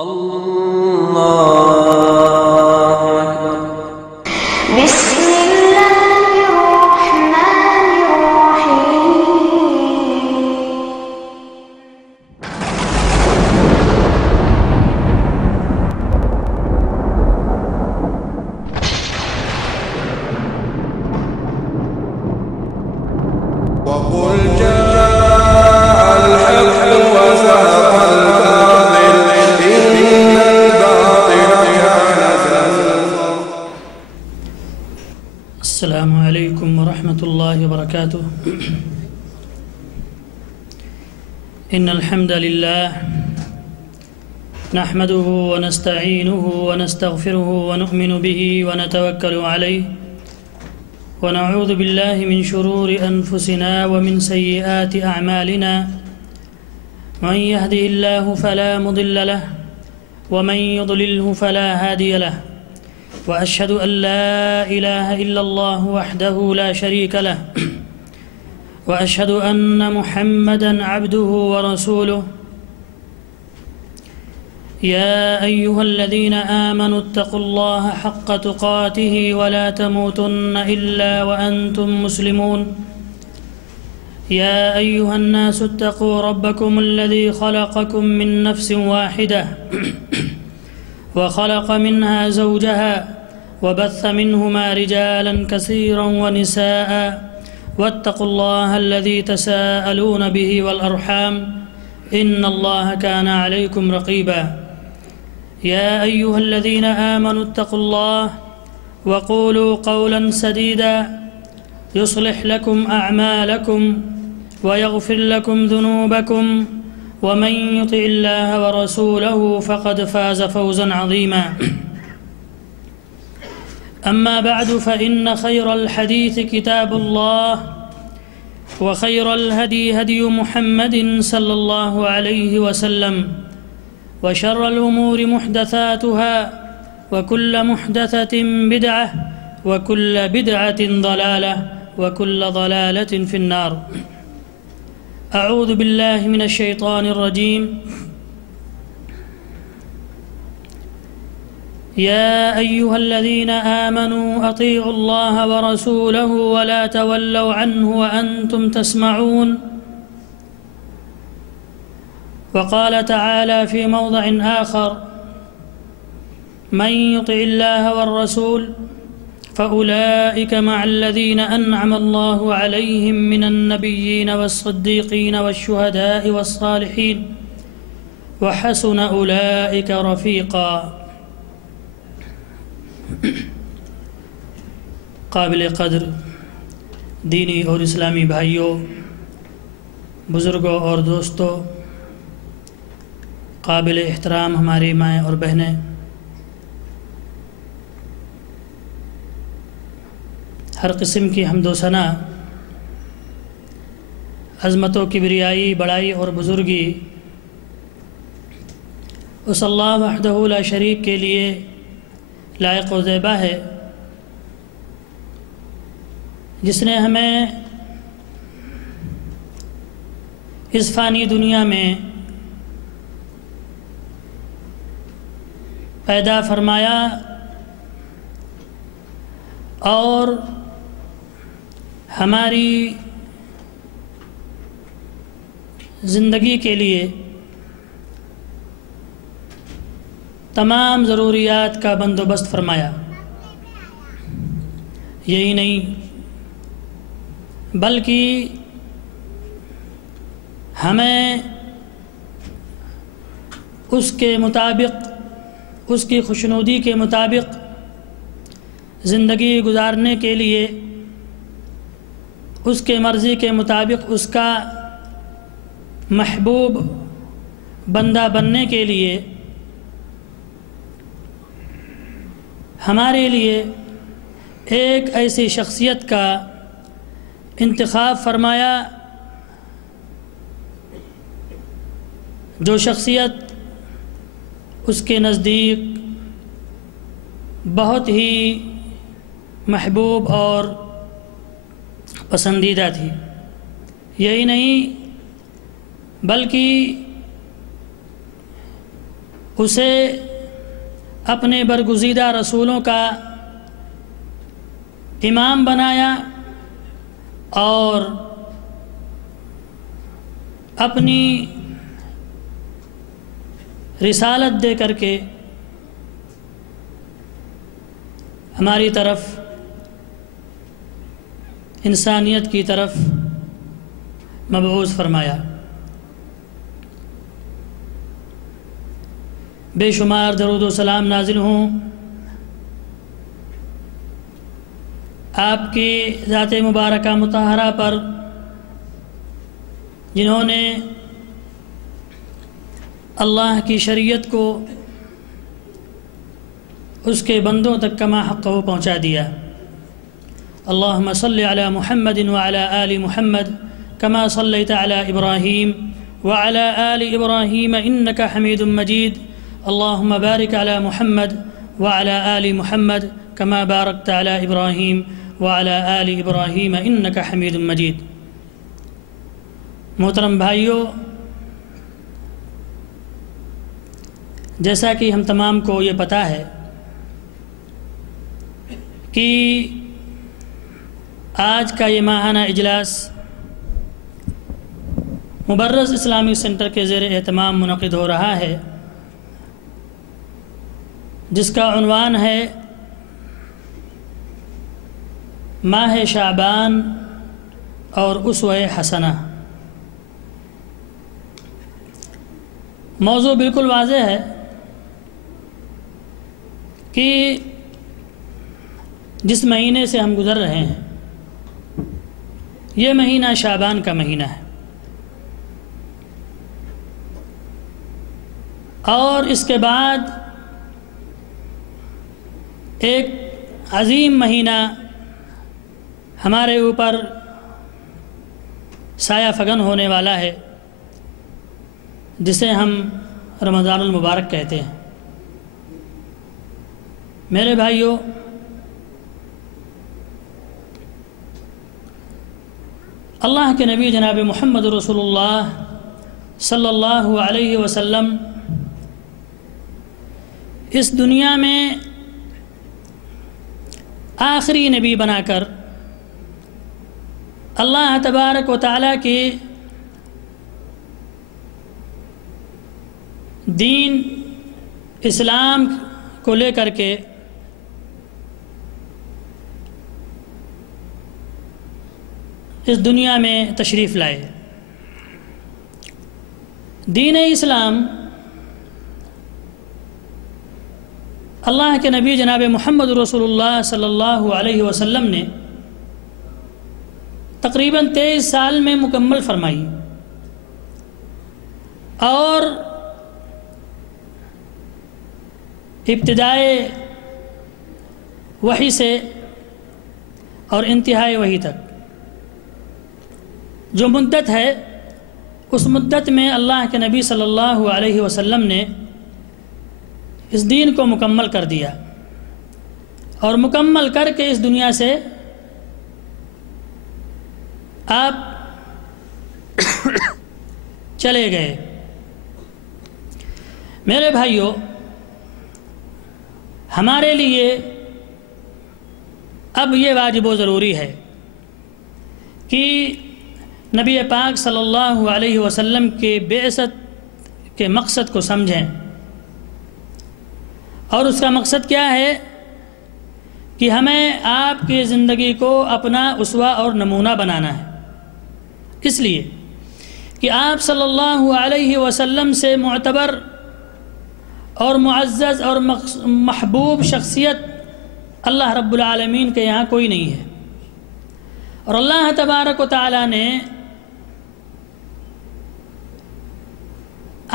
اللہ اکبر۔ بسم اللہ الرحمن الرحیم۔ وقل جاء الحق وزهق الباطل إن الباطل كان زهوقا۔ السلام علیکم ورحمۃ اللہ وبرکاتہ۔ ان الحمد للہ نحمده ونستعینه ونستغفره ونؤمن به ونتوکل علیہ ونعوذ باللہ من شرور انفسنا ومن سیئات اعمالنا من يهده الله فلا مضل له ومن يضلله فلا هادي له وأشهد أن لا إله إلا الله وحده لا شريك له وأشهد أن محمدًا عبده ورسوله يا أيها الذين آمنوا اتقوا الله حق تقاته ولا تموتن إلا وأنتم مسلمون يا أيها الناس اتقوا ربكم الذي خلقكم من نفس واحدة وخلق منها زوجها وبث منهما رجالا كثيرا ونساء واتقوا الله الذي تساءلون به والأرحام إن الله كان عليكم رقيبا يا أيها الذين آمنوا اتقوا الله وقولوا قولا سديدا يصلح لكم أعمالكم ويغفر لكم ذنوبكم ومن يطع الله ورسوله فقد فاز فوزا عظيما أما بعد فإن خير الحديث كتاب الله وخير الهدي هدي محمد صلى الله عليه وسلم وشر الأمور محدثاتها وكل محدثة بدعة وكل بدعة ضلالة وكل ضلالة في النار. أعوذ بالله من الشيطان الرجيم. يا أيها الذين آمنوا أطيعوا الله ورسوله ولا تولوا عنه وأنتم تسمعون. وقال تعالى في موضع آخر: من يطع الله والرسول فأولئك مع الذين أنعم الله عليهم من النبيين والصديقين والشهداء والصالحين وحسن أولئك رفيقا. قابل قدر دینی اور اسلامی بھائیوں، بزرگوں اور دوستوں، قابل احترام ہماری مائیں اور بہنیں، ہر قسم کی حمد و ثنا، عظمت و کبریائی، بڑائی اور بزرگی اس اللہ وحدہ لا شریک کے لیے لائق و زیبا ہے، جس نے ہمیں اس فانی دنیا میں پیدا فرمایا اور ہماری زندگی کے لیے تمام ضروریات کا بندوبست فرمایا۔ یہی نہیں بلکہ ہمیں اس کے مطابق، اس کی خوشنودی کے مطابق زندگی گزارنے کے لیے، اس کے مرضی کے مطابق اس کا محبوب بندہ بننے کے لیے ہمارے لیے ایک ایسی شخصیت کا انتخاب فرمایا جو شخصیت اس کے نزدیک بہت ہی محبوب اور پسندیدہ تھی۔ یہی نہیں بلکہ اسے اپنے برگزیدہ رسولوں کا امام بنایا اور اپنی رسالت دے کر کے ہماری طرف انسانیت کی طرف مبعوث فرمایا۔ بے شمار درود و سلام نازل ہوں آپ کی ذات مبارکہ مطہرہ پر، جنہوں نے اللہ کی شریعت کو اس کے بندوں تک کما حق وہ پہنچا دیا۔ اللہم صلی علی محمد وعلی آل محمد کما صلیت علی ابراہیم وعلی آل ابراہیم انک حمید مجید۔ اللہم بارک علی محمد وعلی آل محمد کما بارکت علی ابراہیم وعلی آل ابراہیم انک حمید مجید۔ محترم بھائیوں، جیسا کہ ہم تمام کو یہ پتہ ہے کہ آج کا یہ ماہانہ اجلاس مبرز اسلامی سینٹر کے زیر اہتمام منعقد ہو رہا ہے، جس کا عنوان ہے ماہ شعبان اور اسوہ حسنہ۔ موضوع بالکل واضح ہے کہ جس مہینے سے ہم گزر رہے ہیں یہ مہینہ شعبان کا مہینہ ہے، اور اس کے بعد ایک عظیم مہینہ ہمارے اوپر سایہ فگن ہونے والا ہے، جسے ہم رمضان المبارک کہتے ہیں۔ میرے بھائیوں، اللہ کے نبی جناب محمد رسول اللہ صلی اللہ علیہ وسلم اس دنیا میں آخری نبی بنا کر اللہ تبارک و تعالیٰ کے دین اسلام کو لے کر کے اس دنیا میں تشریف لائے۔ دین اسلام اللہ کے نبی جناب محمد رسول اللہ صلی اللہ علیہ وسلم نے تقریباً 23 سال میں مکمل فرمائی، اور ابتدائے وحی سے اور انتہائی وحی تک جو مدت ہے، اس مدت میں اللہ کے نبی صلی اللہ علیہ وسلم نے اس دین کو مکمل کر دیا، اور مکمل کر کے اس دنیا سے آپ چلے گئے۔ میرے بھائیوں، ہمارے لیے اب یہ واجب و ضروری ہے کہ نبی پاک صلی اللہ علیہ وسلم کے بعثت کے مقصد کو سمجھیں، اور اس کا مقصد کیا ہے کہ ہمیں آپ کی زندگی کو اپنا اسوہ اور نمونہ بنانا ہے، اس لیے کہ آپ صلی اللہ علیہ وسلم سے معتبر اور معزز اور محبوب شخصیت اللہ رب العالمین کے یہاں کوئی نہیں ہے، اور اللہ تبارک و تعالیٰ نے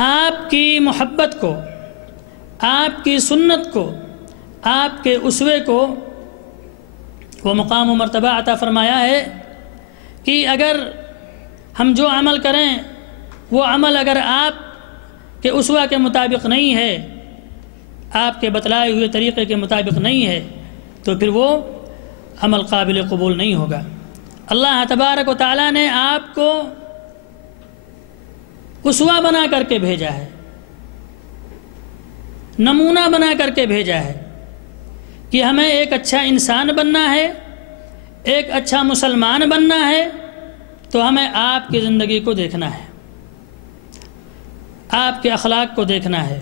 آپ کی محبت کو، آپ کی سنت کو، آپ کے اسوے کو وہ مقام و مرتبہ عطا فرمایا ہے کہ اگر ہم جو عمل کریں وہ عمل اگر آپ کے اسوہ کے مطابق نہیں ہے، آپ کے بتلائے ہوئے طریقے کے مطابق نہیں ہے، تو پھر وہ عمل قابل قبول نہیں ہوگا۔ اللہ تبارک و تعالیٰ نے آپ کو اسوہ بنا کر کے بھیجا ہے، نمونہ بنا کر کے بھیجا ہے کہ ہمیں ایک اچھا انسان بننا ہے، ایک اچھا مسلمان بننا ہے، تو ہمیں آپ کی زندگی کو دیکھنا ہے، آپ کے اخلاق کو دیکھنا ہے،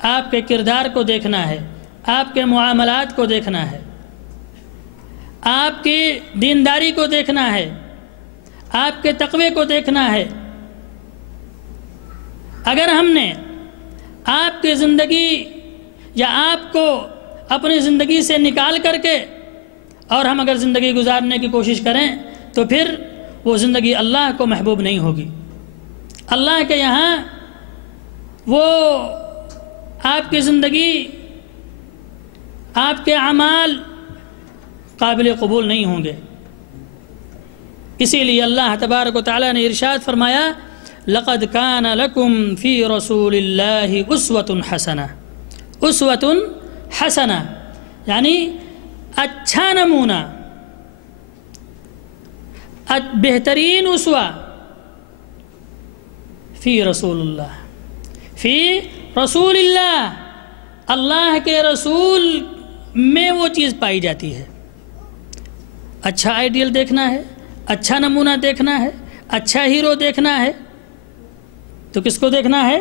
آپ کے کردار کو دیکھنا ہے، آپ کے معاملات کو دیکھنا ہے، آپ کی دینداری کو دیکھنا ہے، آپ کے تقوی کو دیکھنا ہے۔ اگر ہم نے آپ کی زندگی یا آپ کو اپنی زندگی سے نکال کر کے اور ہم اگر زندگی گزارنے کی کوشش کریں تو پھر وہ زندگی اللہ کو محبوب نہیں ہوگی۔ اللہ کے یہاں وہ آپ کی زندگی، آپ کے اعمال قابل قبول نہیں ہوں گے۔ اسی لیے اللہ تبارک و تعالیٰ نے ارشاد فرمایا لَقَدْ كَانَ لَكُمْ فِي رَسُولِ اللَّهِ أُسْوَةٌ حَسَنَةٌ، أُسْوَةٌ حَسَنَةٌ یعنی اچھا نمونہ، بہترین اسوہ، فی رسول اللہ، فی رسول اللہ، اللہ کے رسول میں وہ چیز پائی جاتی ہے۔ اچھا آئیڈیل دیکھنا ہے، اچھا نمونہ دیکھنا ہے، اچھا ہیرو دیکھنا ہے تو کس کو دیکھنا ہے؟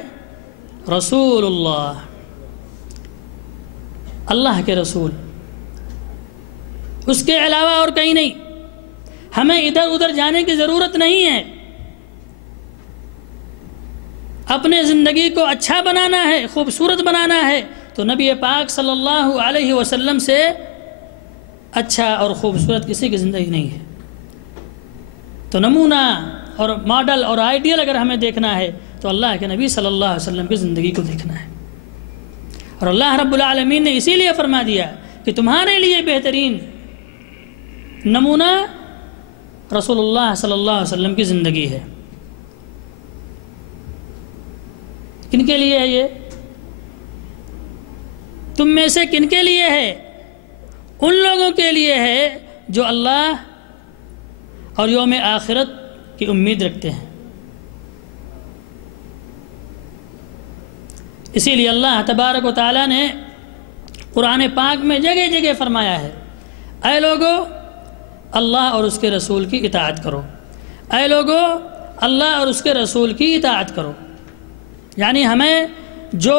رسول اللہ، اللہ کے رسول، اس کے علاوہ اور کہیں نہیں۔ ہمیں ادھر ادھر جانے کی ضرورت نہیں ہے، اپنے زندگی کو اچھا بنانا ہے، خوبصورت بنانا ہے تو نبی پاک صلی اللہ علیہ وسلم سے اچھا اور خوبصورت کسی کی زندگی نہیں ہے۔ تو نمونہ اور ماڈل اور آئیڈیل اگر ہمیں دیکھنا ہے تو اللہ کے نبی صلی اللہ علیہ وسلم کی زندگی کو دیکھنا ہے۔ اور اللہ رب العالمین نے اسی لیے فرما دیا کہ تمہارے لیے بہترین نمونہ رسول اللہ صلی اللہ علیہ وسلم کی زندگی ہے۔ کن کے لیے ہے یہ؟ تم میں سے کن کے لیے ہے؟ ان لوگوں کے لیے ہے جو اللہ اور یوم آخرت کی امید رکھتے ہیں۔ اسی لیے اللہ تبارک و تعالیٰ نے قرآن پاک میں جگہ جگہ فرمایا ہے اے لوگو اللہ اور اس کے رسول کی اطاعت کرو، اے لوگو اللہ اور اس کے رسول کی اطاعت کرو۔ یعنی ہمیں جو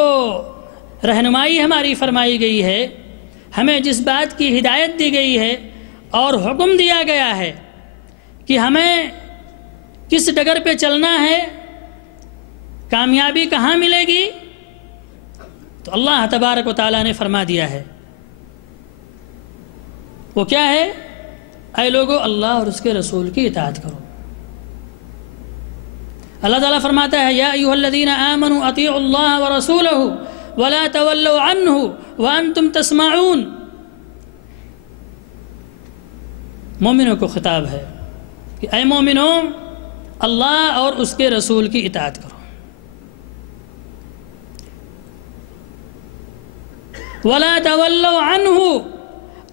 رہنمائی ہماری فرمائی گئی ہے، ہمیں جس بات کی ہدایت دی گئی ہے اور حکم دیا گیا ہے کہ ہمیں کس ڈگر پہ چلنا ہے، کامیابی کہاں ملے گی، تو اللہ تبارک و تعالیٰ نے فرما دیا ہے۔ وہ کیا ہے؟ اے لوگو اللہ اور اس کے رسول کی اطاعت کرو۔ اللہ تعالیٰ فرماتا ہے یا ایھا الذین آمنوا اطیعوا اللہ ورسولہ ولا تولوا عنہ وانتم تسمعون۔ مومنوں کو خطاب ہے کہ اے مومنوں اللہ اور اس کے رسول کی اطاعت کرو، ولا تولوا عنہ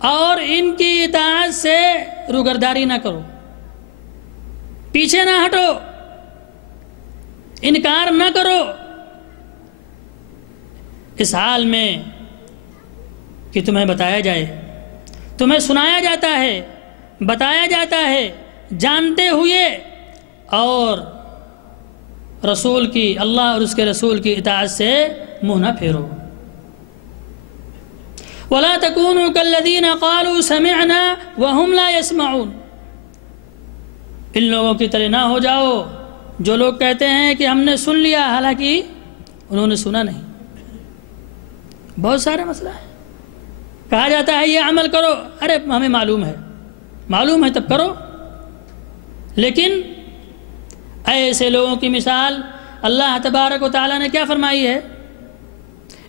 اور ان کی اطاعت سے روگرداری نہ کرو، پیچھے نہ ہٹو، انکار نہ کرو، اس حال میں کہ تمہیں بتایا جائے، تمہیں سنایا جاتا ہے، بتایا جاتا ہے، جانتے ہوئے اور رسول کی، اللہ اور اس کے رسول کی اطاعت سے منہ نہ پھیرو۔ وَلَا تَكُونُوا كَالَّذِينَ قَالُوا سَمِعْنَا وَهُمْ لَا يَسْمَعُونَ۔ ان لوگوں کی طرح نہ ہو جاؤ جو لوگ کہتے ہیں کہ ہم نے سن لیا حالانکہ انہوں نے سنا نہیں۔ بہت سارے مسئلہ ہے، کہا جاتا ہے یہ عمل کرو، ارے ہمیں معلوم ہے تب کرو، لیکن ایسے لوگوں کی مثال اللہ تبارک و تعالیٰ نے کیا فرمائی ہے؟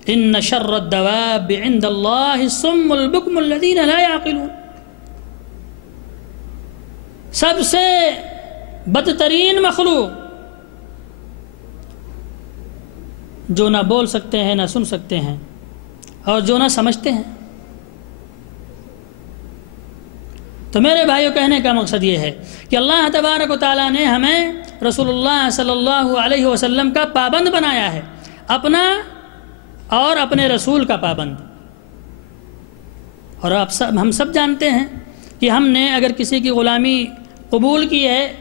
ان شر الدواب عند اللہ الصم البکم الذین لا یعقلون۔ سب سے بدترین مخلوق جو نہ بول سکتے ہیں، نہ سن سکتے ہیں، اور جو نہ سمجھتے ہیں۔ تو میرے بھائیوں کہنے کا مقصد یہ ہے کہ اللہ تبارک و تعالیٰ نے ہمیں رسول اللہ صلی اللہ علیہ وسلم کا پابند بنایا ہے، اپنا اور اپنے رسول کا پابند۔ اور ہم سب جانتے ہیں کہ ہم نے اگر کسی کی غلامی قبول کی ہے،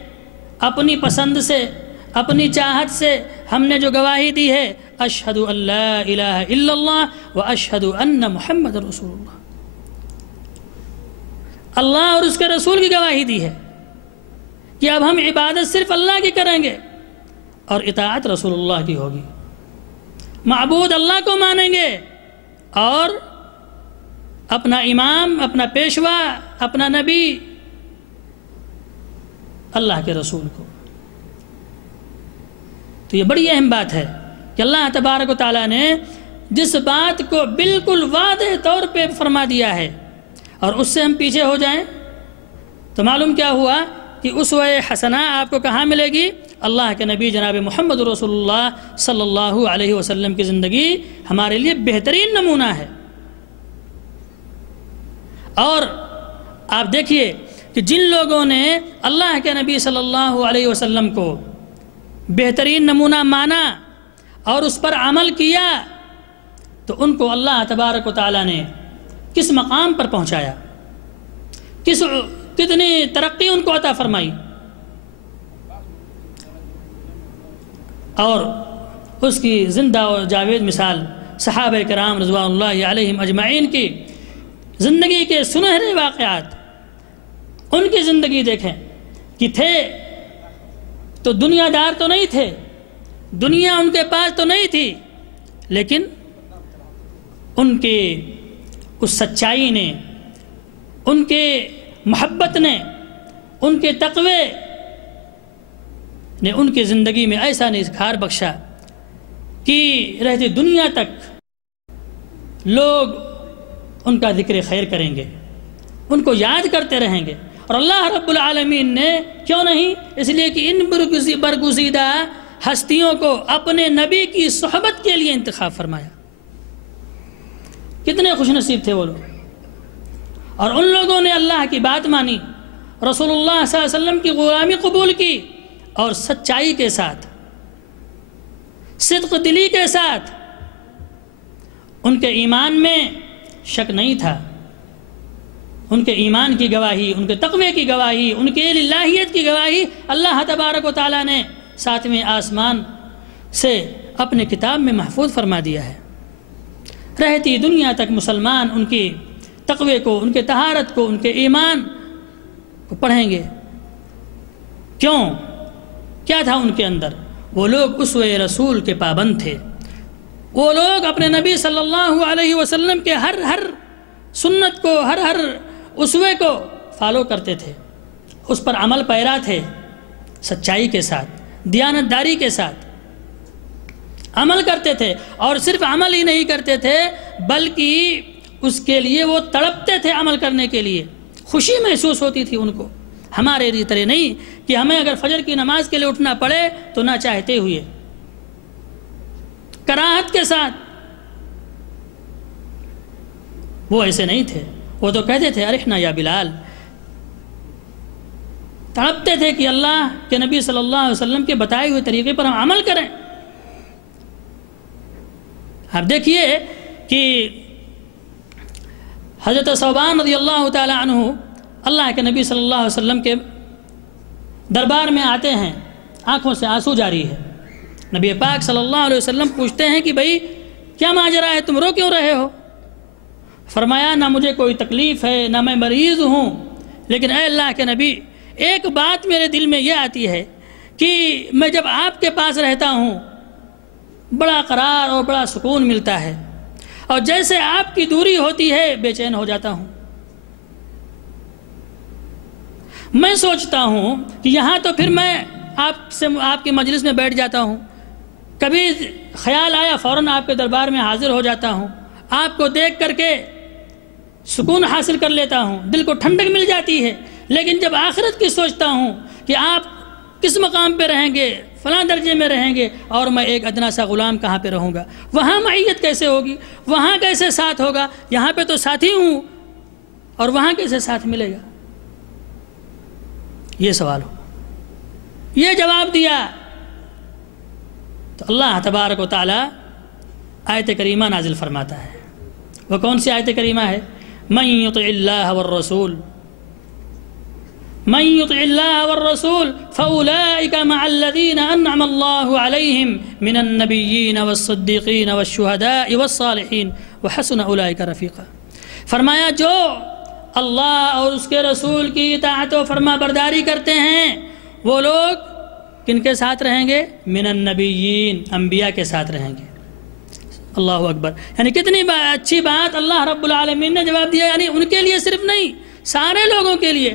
اپنی پسند سے، اپنی چاہت سے ہم نے جو گواہی دی ہے، اشہد ان لا الہ الا اللہ و اشہد ان محمد رسول اللہ، اللہ اور اس کے رسول کی گواہی دی ہے کہ اب ہم عبادت صرف اللہ کی کریں گے اور اطاعت رسول اللہ کی ہوگی، معبود اللہ کو مانیں گے اور اپنا امام، اپنا پیشوا، اپنا نبی اللہ کے رسول کو۔ تو یہ بڑی اہم بات ہے کہ اللہ تبارک و تعالیٰ نے جس بات کو بالکل واضح طور پہ فرما دیا ہے اور اس سے ہم پیچھے ہو جائیں تو معلوم کیا ہوا کہ اسوہ حسنہ آپ کو کہاں ملے گی؟ اللہ کے نبی جناب محمد رسول اللہ صلی اللہ علیہ وسلم کی زندگی ہمارے لیے بہترین نمونہ ہے۔ اور آپ دیکھیے کہ جن لوگوں نے اللہ کے نبی صلی اللہ علیہ وسلم کو بہترین نمونہ مانا اور اس پر عمل کیا تو ان کو اللہ تبارک و تعالیٰ نے کس مقام پر پہنچایا، کتنی ترقی ان کو عطا فرمائی۔ اور اس کی زندہ اور جاوید مثال صحابہ کرام رضوان اللہ علیہم اجمعین کی زندگی کے سنہرے واقعات، ان کی زندگی دیکھیں کہ تھے تو دنیا دار تو نہیں تھے، دنیا ان کے پاس تو نہیں تھی، لیکن ان کی اس سچائی نے، ان کے محبت نے، ان کے تقوی نے ان کی زندگی میں ایسا نکھار بخشا کہ رہتی دنیا تک لوگ ان کا ذکر خیر کریں گے، ان کو یاد کرتے رہیں گے۔ اور اللہ رب العالمین نے کیوں نہیں؟ اس لیے کہ ان برگزیدہ ہستیوں کو اپنے نبی کی صحبت کے لیے انتخاب فرمایا۔ کتنے خوش نصیب تھے وہ لوگ، اور ان لوگوں نے اللہ کی بات مانی، رسول اللہ صلی اللہ علیہ وسلم کی غلامی قبول کی اور سچائی کے ساتھ، صدق دلی کے ساتھ۔ ان کے ایمان میں شک نہیں تھا، ان کے ایمان کی گواہی، ان کے تقوی کی گواہی، ان کے الہیت کی گواہی اللہ تبارک و تعالیٰ نے ساتویں آسمان سے اپنے کتاب میں محفوظ فرما دیا ہے۔ رہتی دنیا تک مسلمان ان کی تقوی کو، ان کے طہارت کو، ان کے ایمان کو پڑھیں گے۔ کیوں؟ کیا تھا ان کے اندر؟ وہ لوگ اسوہ رسول کے پابند تھے، وہ لوگ اپنے نبی صلی اللہ علیہ وسلم کے ہر سنت کو، ہر اسوے کو فالو کرتے تھے، اس پر عمل پیرا تھے، سچائی کے ساتھ، دیانتداری کے ساتھ عمل کرتے تھے۔ اور صرف عمل ہی نہیں کرتے تھے بلکہ اس کے لیے وہ تڑپتے تھے، عمل کرنے کے لیے خوشی محسوس ہوتی تھی ان کو۔ ہمارے لیے طرح نہیں کہ ہمیں اگر فجر کی نماز کے لیے اٹھنا پڑے تو نہ چاہتے ہوئے، کراہت کے ساتھ۔ وہ ایسے نہیں تھے، وہ تو کہتے تھے ارحنا یا بلال، تڑپتے تھے کہ اللہ کے نبی صلی اللہ علیہ وسلم کے بتائے ہوئے طریقے پر ہم عمل کریں۔ آپ دیکھیے کہ حضرت ثوبان رضی اللہ تعالی عنہ اللہ کے نبی صلی اللہ علیہ وسلم کے دربار میں آتے ہیں، آنکھوں سے آنسو جاری ہے۔ نبی پاک صلی اللہ علیہ وسلم پوچھتے ہیں کہ بھئی کیا ماجرا ہے، تم رو کیوں رہے ہو؟ فرمایا نہ مجھے کوئی تکلیف ہے، نہ میں مریض ہوں، لیکن اے اللہ کے نبی ایک بات میرے دل میں یہ آتی ہے کہ میں جب آپ کے پاس رہتا ہوں بڑا قرار اور بڑا سکون ملتا ہے، اور جیسے آپ کی دوری ہوتی ہے بے چین ہو جاتا ہوں۔ میں سوچتا ہوں کہ یہاں تو پھر میں آپ کے مجلس میں بیٹھ جاتا ہوں، کبھی خیال آیا فوراً آپ کے دربار میں حاضر ہو جاتا ہوں، آپ کو دیکھ کر کے سکون حاصل کر لیتا ہوں، دل کو ٹھنڈک مل جاتی ہے۔ لیکن جب آخرت کی سوچتا ہوں کہ آپ کس مقام پہ رہیں گے، فلاں درجے میں رہیں گے، اور میں ایک ادنا سا غلام کہاں پہ رہوں گا، وہاں معیت کیسے ہوگی، وہاں کیسے ساتھ ہوگا، یہاں پہ تو ساتھی ہوں اور وہاں کیسے ساتھ ملے گا؟ یہ سوال ہو، یہ جواب دیا تو اللہ تبارک و تعالی آیت کریمہ نازل فرماتا ہے۔ وہ کون سی آیت کریمہ ہے؟ من یطع اللہ والرسول من یطع اللہ والرسول فاولئک مع الذین انعم اللہ علیہم من النبیین والصدیقین والشہداء والصالحین وحسن اولئک رفیقا۔ فرمایا جو اللہ اور اس کے رسول کی اطاعت و فرما برداری کرتے ہیں وہ لوگ کن کے ساتھ رہیں گے؟ من النبیین، انبیاء کے ساتھ رہیں گے۔ اللہ اکبر، یعنی کتنی اچھی بات اللہ رب العالمین نے جواب دیا، یعنی ان کے لیے صرف نہیں، سارے لوگوں کے لیے۔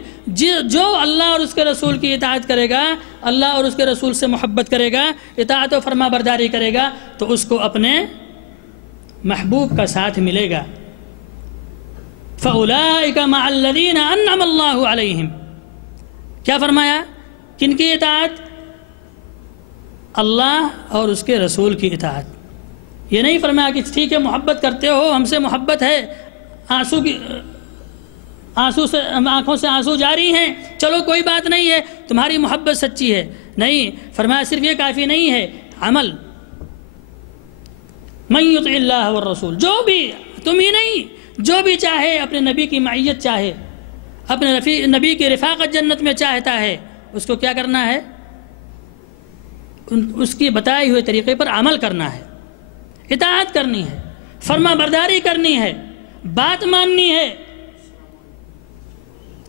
جو اللہ اور اس کے رسول کی اطاعت کرے گا، اللہ اور اس کے رسول سے محبت کرے گا، اطاعت و فرما برداری کرے گا، تو اس کو اپنے محبوب کا ساتھ ملے گا۔ فَأُولَئِكَ مَعَ الَّذِينَ أَنْعَمَ اللَّهُ عَلَيْهِمْ۔ کیا فرمایا؟ کن کی اطاعت؟ اللہ اور اس کے رسول کی اطاعت۔ یہ نہیں فرمایا کہ ٹھیک ہے محبت کرتے ہو، ہم سے محبت ہے، آنسو سے آنکھوں سے آنسو جاری ہیں، چلو کوئی بات نہیں ہے، تمہاری محبت سچی ہے۔ نہیں، فرمایا صرف یہ کافی نہیں ہے، عمل۔ من یطع اللہ والرسول، جو بھی، تم ہی نہیں، جو بھی چاہے اپنے نبی کی معیت چاہے، اپنے نبی کی رفاقت جنت میں چاہتا ہے، اس کو کیا کرنا ہے؟ اس کی بتائے ہوئے طریقے پر عمل کرنا ہے، اطاعت کرنی ہے، فرما برداری کرنی ہے، بات ماننی ہے۔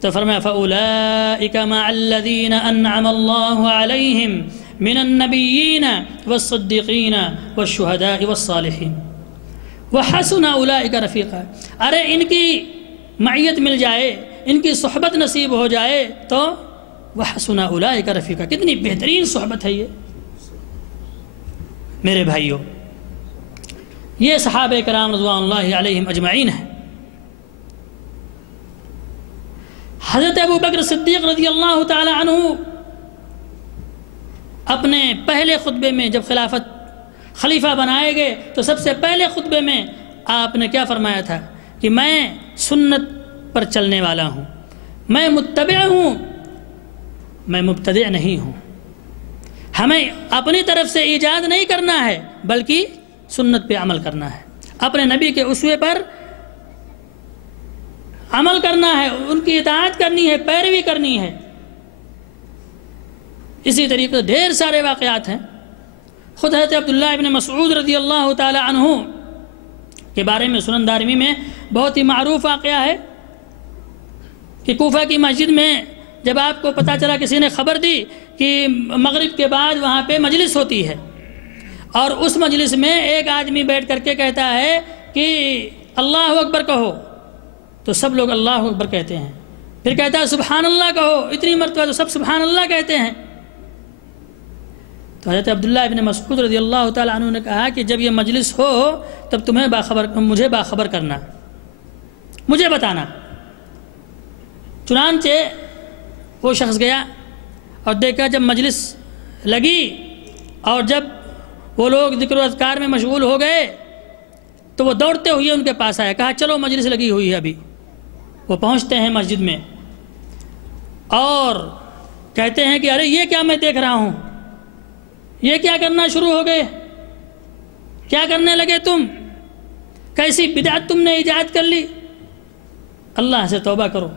تو فرمایا فَأُولَئِكَ مَعَ الَّذِينَ أَنْعَمَ اللَّهُ عَلَيْهِمْ مِنَ النَّبِيِّينَ وَالصِّدِّيقِينَ وَالشُّهَدَاءِ وَالصَّالِحِينَ وَحَسُنَ أُولَئِكَ رَفِيقًا۔ ارے ان کی معیت مل جائے، ان کی صحبت نصیب ہو جائے تو وَحَسُنَ أُولَئِكَ رَفِيقًا، کتنی بہترین صحبت ہے یہ۔ میرے بھائیوں، یہ صحابہ کرام رضوان اللہ علیہم اجمعین ہیں۔ حضرت ابو بکر صدیق رضی اللہ تعالی عنہ اپنے پہلے خطبے میں جب خلیفہ بنائے گئے تو سب سے پہلے خطبے میں آپ نے کیا فرمایا تھا کہ میں سنت پر چلنے والا ہوں، میں متبع ہوں، میں مبتدع نہیں ہوں۔ ہمیں اپنی طرف سے ایجاد نہیں کرنا ہے بلکہ سنت پہ عمل کرنا ہے، اپنے نبی کے اسوے پر عمل کرنا ہے، ان کی اطاعت کرنی ہے، پیروی کرنی ہے۔ اسی طریقے سے ڈھیر سارے واقعات ہیں۔ خود حضرت عبداللہ ابن مسعود رضی اللہ تعالی عنہ کے بارے میں سنن دارمی میں بہت ہی معروف واقعہ ہے کہ کوفہ کی مسجد میں جب آپ کو پتہ چلا، کسی نے خبر دی کہ مغرب کے بعد وہاں پہ مجلس ہوتی ہے، اور اس مجلس میں ایک آدمی بیٹھ کر کے کہتا ہے کہ اللہ اکبر کہو، تو سب لوگ اللہ اکبر کہتے ہیں۔ پھر کہتا ہے سبحان اللہ کہو، اتنی مرتبہ تو سب سبحان اللہ کہتے ہیں۔ تو حضرت عبداللہ ابن مسعود رضی اللہ تعالیٰ عنہ نے کہا کہ جب یہ مجلس ہو تب تمہیں مجھے باخبر کرنا، مجھے بتانا۔ چنانچہ وہ شخص گیا اور دیکھا جب مجلس لگی اور جب وہ لوگ ذکر و اذکار میں مشغول ہو گئے تو وہ دوڑتے ہوئے ان کے پاس آیا، کہا چلو مجلس لگی ہوئی ہے ابھی۔ وہ پہنچتے ہیں مسجد میں اور کہتے ہیں کہ ارے یہ کیا میں دیکھ رہا ہوں، یہ کیا کرنا شروع ہو گئے، کیا کرنے لگے تم، کیسی بدعت تم نے ایجاد کر لی، اللہ سے توبہ کرو۔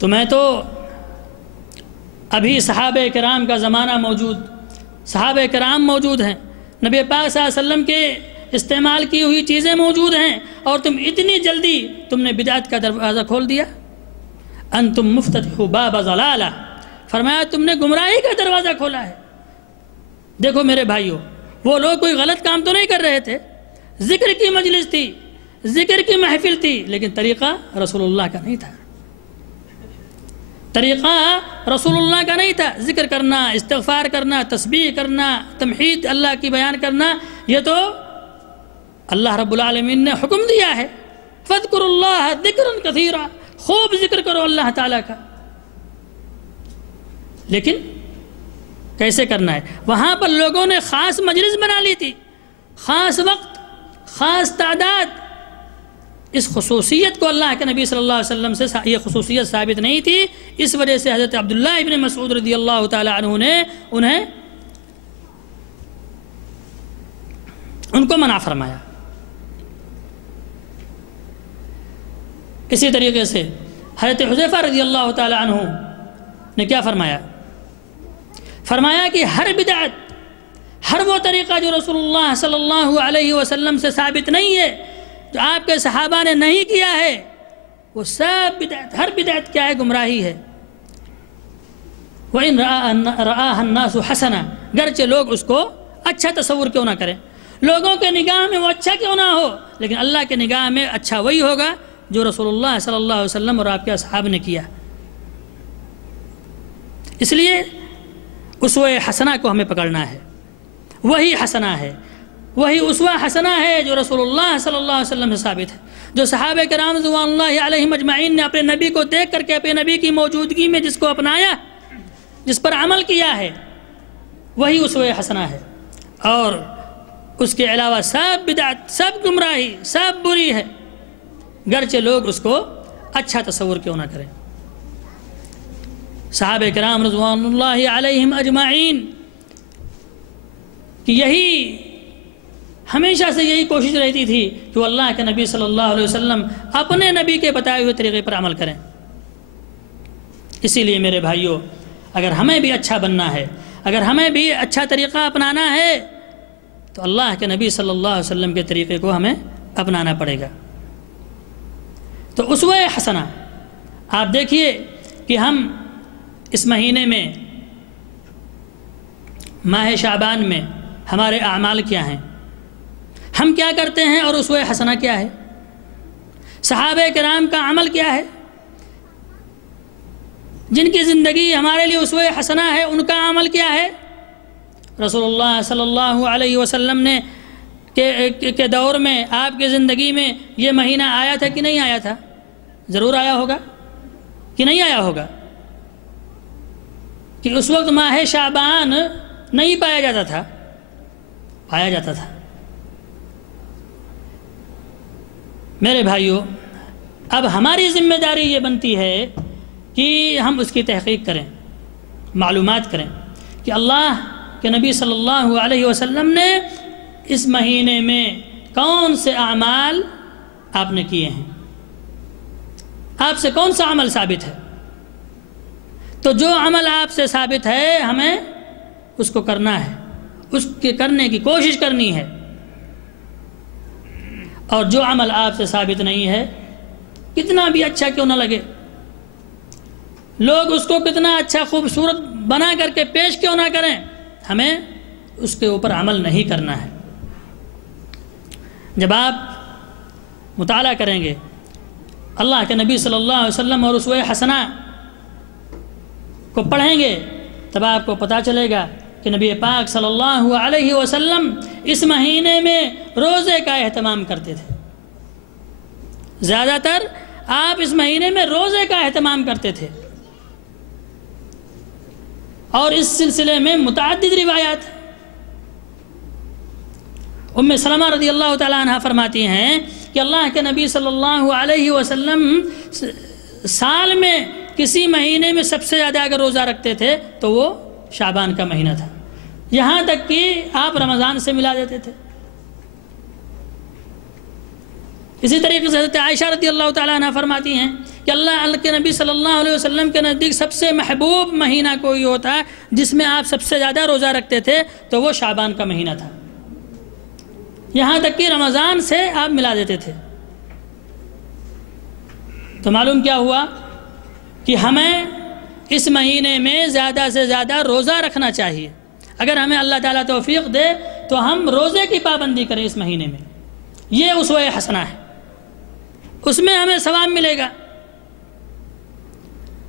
تمہیں تو ابھی صحابہ کرام کا زمانہ موجود، صحابہ کرام موجود ہیں، نبی پاک صلی اللہ علیہ وسلم کے استعمال کی ہوئی چیزیں موجود ہیں، اور تم اتنی جلدی تم نے بدعت کا دروازہ کھول دیا۔ انتم مفتتح باب ضلالہ، فرمایا تم نے گمراہی کا دروازہ کھولا ہے۔ دیکھو میرے بھائیوں، وہ لوگ کوئی غلط کام تو نہیں کر رہے تھے، ذکر کی مجلس تھی، ذکر کی محفل تھی، لیکن طریقہ رسول اللہ کا نہیں تھا، طریقہ رسول اللہ کا نہیں تھا۔ ذکر کرنا، استغفار کرنا، تسبیح کرنا، تمحید اللہ کی بیان کرنا، یہ تو اللہ رب العالمین نے حکم دیا ہے، فاذکروا اللہ ذکرا کثیرا، خوب ذکر کرو اللہ تعالیٰ کا۔ لیکن کیسے کرنا ہے؟ وہاں پر لوگوں نے خاص مجلس بنا لی تھی، خاص وقت، خاص تعداد۔ اس خصوصیت کو اللہ کے نبی صلی اللہ علیہ وسلم سے یہ خصوصیت ثابت نہیں تھی، اس وجہ سے حضرت عبداللہ ابن مسعود رضی اللہ تعالی عنہ نے انہیں ان کو منع فرمایا۔ اسی طریقے سے حضرت حذیفہ رضی اللہ تعالی عنہ نے کیا فرمایا؟ فرمایا کہ ہر بدعت، ہر وہ طریقہ جو رسول اللہ صلی اللہ علیہ وسلم سے ثابت نہیں ہے، جو آپ کے صحابہ نے نہیں کیا ہے، وہ سب بدعت، ہر بدعت کیا ہے؟ گمراہی ہے۔ وَإِن رَآهَا النَّاسُ حَسَنًا، گرچہ لوگ اس کو اچھا تصور کیوں نہ کریں، لوگوں کے نگاہ میں وہ اچھا کیوں نہ ہو، لیکن اللہ کے نگاہ میں اچھا وہی ہوگا جو رسول اللہ صلی اللہ علیہ وسلم اور آپ کے اصحاب نے کیا۔ اس لیے اسوہ حسنہ کو ہمیں پکڑنا ہے، وہی حسنہ ہے، وہی اسوہ حسنہ ہے جو رسول اللہ صلی اللہ علیہ وسلم سے ثابت ہے، جو صحابہ کرام رضوان اللہ علیہم اجمعین نے اپنے نبی کو دیکھ کر کے اپنے نبی کی موجودگی میں جس کو اپنایا، جس پر عمل کیا ہے، وہی اسوہ حسنہ ہے۔ اور اس کے علاوہ سب بدعت، سب گمراہی، سب بری ہے، گرچہ لوگ اس کو اچھا تصور کیوں نہ کریں۔ صحابہ کرام رضوان اللہ علیہم اجمعین کہ یہی ہمیشہ سے یہی کوشش رہتی تھی کہ وہ اللہ کے نبی صلی اللہ علیہ وسلم اپنے نبی کے بتائے ہوئے طریقے پر عمل کریں۔ اسی لیے میرے بھائیوں، اگر ہمیں بھی اچھا بننا ہے، اگر ہمیں بھی اچھا طریقہ اپنانا ہے، تو اللہ کے نبی صلی اللہ علیہ وسلم کے طریقے کو ہمیں اپنانا پڑے گا۔ تو اسوہ حسنہ آپ دیکھیے کہ ہم اس مہینے میں، ماہ شعبان میں ہمارے اعمال کیا ہیں، ہم کیا کرتے ہیں، اور اسوہ حسنہ کیا ہے، صحابہ کرام کا عمل کیا ہے، جن کی زندگی ہمارے لیے اسوہ حسنہ ہے ان کا عمل کیا ہے۔ رسول اللہ صلی اللہ علیہ وسلم نے کے دور میں، آپ کی زندگی میں یہ مہینہ آیا تھا کہ نہیں آیا تھا؟ ضرور آیا ہوگا کہ نہیں آیا ہوگا؟ کہ اس وقت ماہ شعبان نہیں پایا جاتا تھا، پایا جاتا تھا۔ میرے بھائیوں، اب ہماری ذمہ داری یہ بنتی ہے کہ ہم اس کی تحقیق کریں، معلومات کریں کہ اللہ کہ نبی صلی اللہ علیہ وسلم نے اس مہینے میں کون سے اعمال آپ نے کیے ہیں، آپ سے کون سا عمل ثابت ہے۔ تو جو عمل آپ سے ثابت ہے ہمیں اس کو کرنا ہے، اس کے کرنے کی کوشش کرنی ہے، اور جو عمل آپ سے ثابت نہیں ہے، کتنا بھی اچھا کیوں نہ لگے، لوگ اس کو کتنا اچھا خوبصورت بنا کر کے پیش کیوں نہ کریں، ہمیں اس کے اوپر عمل نہیں کرنا ہے۔ جب آپ مطالعہ کریں گے اللہ کے نبی صلی اللہ علیہ وسلم اور اسوہ حسنہ کو پڑھیں گے، تب آپ کو پتہ چلے گا کہ نبی پاک صلی اللہ علیہ وسلم اس مہینے میں روزے کا اہتمام کرتے تھے۔ زیادہ تر آپ اس مہینے میں روزے کا اہتمام کرتے تھے، اور اس سلسلے میں متعدد روایات۔ ام سلمہ رضی اللہ تعالی عنہ فرماتی ہیں کہ اللہ کے نبی صلی اللہ علیہ وسلم سال میں کسی مہینے میں سب سے زیادہ اگر روزہ رکھتے تھے تو وہ شعبان کا مہینہ تھا، یہاں تک کہ آپ رمضان سے ملا دیتے تھے۔ اسی طریقے سے حضرت عائشہ رضی اللہ تعالیٰ عنہ فرماتی ہیں کہ اللہ کے نبی صلی اللہ علیہ وسلم کے نزدیک سب سے محبوب مہینہ کوئی ہوتا ہے جس میں آپ سب سے زیادہ روزہ رکھتے تھے تو وہ شعبان کا مہینہ تھا، یہاں تک کہ رمضان سے آپ ملا دیتے تھے۔ تو معلوم کیا ہوا کہ ہمیں اس مہینے میں زیادہ سے زیادہ روزہ رکھنا چاہیے۔ اگر ہمیں اللہ تعالیٰ توفیق دے تو ہم روزے کی پابندی کریں اس مہینے میں، یہ اسوہ حسنہ ہے، اس میں ہمیں ثواب ملے گا۔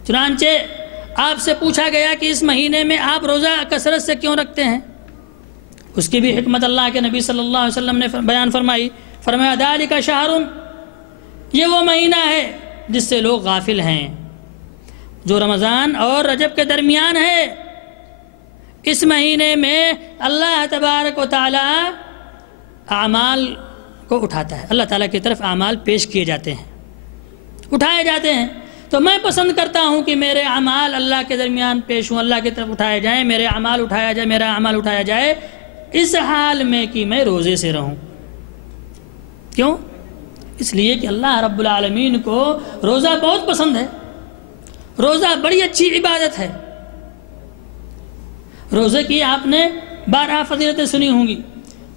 چنانچہ آپ سے پوچھا گیا کہ اس مہینے میں آپ روزہ کثرت سے کیوں رکھتے ہیں، اس کی بھی حکمت اللہ کے نبی صلی اللہ علیہ وسلم نے بیان فرمائی۔ فرمایا ذالک شہر، یہ وہ مہینہ ہے جس سے لوگ غافل ہیں، جو رمضان اور رجب کے درمیان ہے۔ اس مہینے میں اللہ تبارک و تعالی اعمال کو اٹھاتا ہے، اللہ تعالیٰ کی طرف اعمال پیش کیے جاتے ہیں، اٹھائے جاتے ہیں۔ تو میں پسند کرتا ہوں کہ میرے اعمال اللہ کے درمیان پیش ہوں، اللہ کی طرف اٹھائے جائیں، میرے اعمال اٹھایا جائے، میرا عمل اٹھایا جائے، اس حال میں کہ میں روزے سے رہوں۔ کیوں؟ اس لیے کہ اللہ رب العالمین کو روزہ بہت پسند ہے، روزہ بڑی اچھی عبادت ہے۔ روزے کی آپ نے بارہا فضیلتیں سنی ہوں گی،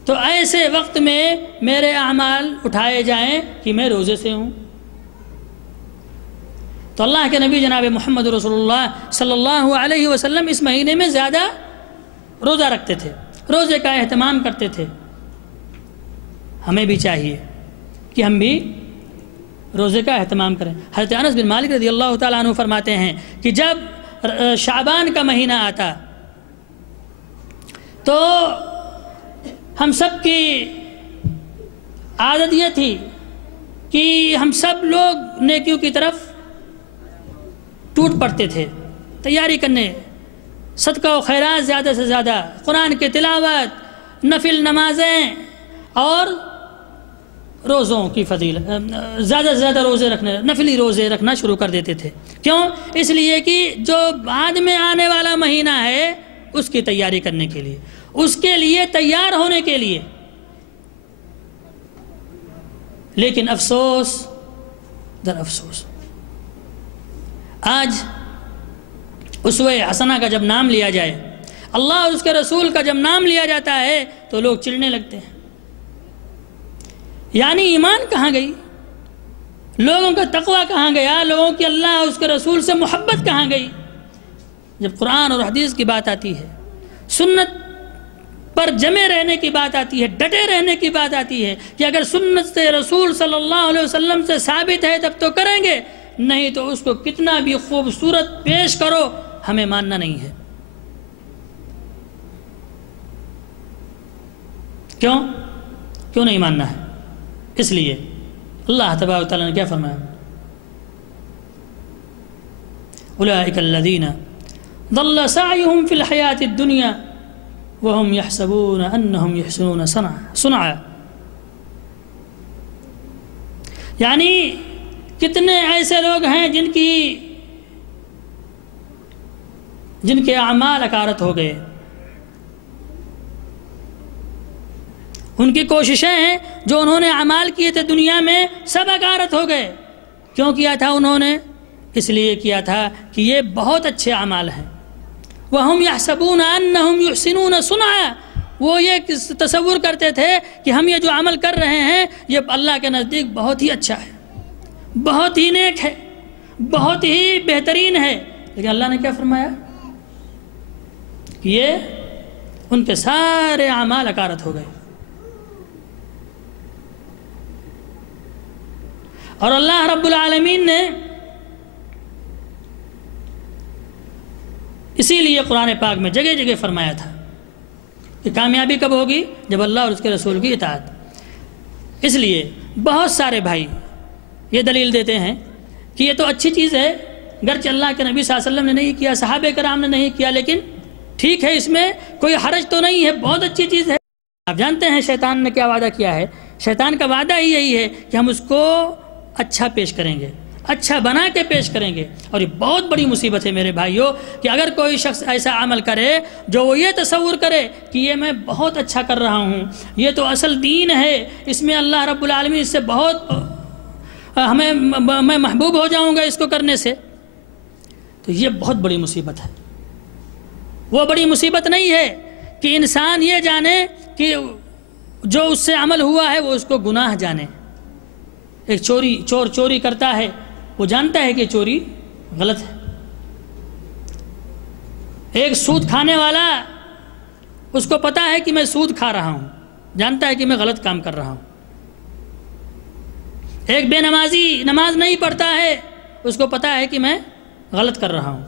تو ایسے وقت میں میرے اعمال اٹھائے جائیں کہ میں روزے سے ہوں۔ تو اللہ کے نبی جناب محمد رسول اللہ صلی اللہ علیہ وسلم اس مہینے میں زیادہ روزہ رکھتے تھے، روزے کا اہتمام کرتے تھے۔ ہمیں بھی چاہیے کہ ہم بھی روزے کا اہتمام کریں۔ حضرت انس بن مالک رضی اللہ تعالیٰ عنہ فرماتے ہیں کہ جب شعبان کا مہینہ آتا تو ہم سب کی عادت یہ تھی کہ ہم سب لوگ نیکیوں کی طرف ٹوٹ پڑتے تھے، تیاری کرنے، صدقہ و خیرات زیادہ سے زیادہ، قرآن کی تلاوت، نفل نمازیں اور روزوں کی فضیلت، زیادہ سے زیادہ روزے رکھنے، نفلی روزے رکھنا شروع کر دیتے تھے۔ کیوں؟ اس لیے کہ جو بعد میں آنے والا مہینہ ہے اس کی تیاری کرنے کے لیے، اس کے لیے تیار ہونے کے لیے۔ لیکن افسوس در افسوس، آج اسوہ حسنہ کا جب نام لیا جائے، اللہ اور اس کے رسول کا جب نام لیا جاتا ہے تو لوگ چڑھنے لگتے ہیں۔ یعنی ایمان کہاں گئی؟ لوگوں کا تقوی کہاں گیا؟ لوگوں کی اللہ اور اس کے رسول سے محبت کہاں گئی؟ جب قرآن اور حدیث کی بات آتی ہے، سنت پر جمے رہنے کی بات آتی ہے، ڈٹے رہنے کی بات آتی ہے کہ اگر سنت سے رسول صلی اللہ علیہ وسلم سے ثابت ہے تب تو کریں گے، نہیں تو اس کو کتنا بھی خوبصورت پیش کرو ہمیں ماننا نہیں ہے۔ کیوں نہیں ماننا ہے؟ اس لیے اللہ تبارک و تعالیٰ نے کیا فرمایا؟ اولئک الذین ضل سعیہم فی الحیاۃ الدنیا وہم یحسبون انہم یحسنون صنعا۔ یعنی کتنے ایسے لوگ ہیں جن کے اعمال اکارت ہو گئے، ان کی کوششیں ہیں جو انہوں نے اعمال کیے تھے دنیا میں سب اکارت ہو گئے۔ کیوں کیا تھا انہوں نے؟ اس لیے کیا تھا کہ یہ بہت اچھے اعمال ہیں۔ وَهُمْ يَحْسَبُونَ أَنَّهُمْ يُحْسِنُونَ صُنْعًا، وہ یہ تصور کرتے تھے کہ ہم یہ جو عمل کر رہے ہیں یہ اللہ کے نزدیک بہت ہی اچھا ہے، بہت ہی نیک ہے، بہت ہی بہترین ہے۔ لیکن اللہ نے کیا فرمایا؟ کہ یہ ان کے سارے اعمال اکارت ہو گئے۔ اور اللہ رب العالمین نے اسی لیے قرآن پاک میں جگہ جگہ فرمایا تھا کہ کامیابی کب ہوگی؟ جب اللہ اور اس کے رسول کی اطاعت۔ اس لیے بہت سارے بھائی یہ دلیل دیتے ہیں کہ یہ تو اچھی چیز ہے، گرچہ اللہ کے نبی صلی اللہ علیہ وسلم نے نہیں کیا، صحابہ کرام نے نہیں کیا، لیکن ٹھیک ہے، اس میں کوئی حرج تو نہیں ہے، بہت اچھی چیز ہے۔ آپ جانتے ہیں شیطان نے کیا وعدہ کیا ہے؟ شیطان کا وعدہ ہی یہی ہے کہ ہم اس کو اچھا پیش کریں گے، اچھا بنا کے پیش کریں گے۔ اور یہ بہت بڑی مصیبت ہے میرے بھائیوں کہ اگر کوئی شخص ایسا عمل کرے جو وہ یہ تصور کرے کہ یہ میں بہت اچھا کر رہا ہوں، یہ تو اصل دین ہے، اس میں اللہ رب العالمین اس سے بہت میں محبوب ہو جاؤں گا اس کو کرنے سے، تو یہ بہت بڑی مصیبت ہے۔ وہ بڑی مصیبت نہیں ہے کہ انسان یہ جانے کہ جو اس سے عمل ہوا ہے وہ اس کو گناہ جانے۔ ایک چور چوری کرتا ہے، وہ جانتا ہے کہ چوری غلط ہے۔ ایک سود کھانے والا، اس کو پتا ہے کہ میں سود کھا رہا ہوں، جانتا ہے کہ میں غلط کام کر رہا ہوں۔ ایک بے نمازی نماز نہیں پڑھتا ہے، اس کو پتا ہے کہ میں غلط کر رہا ہوں۔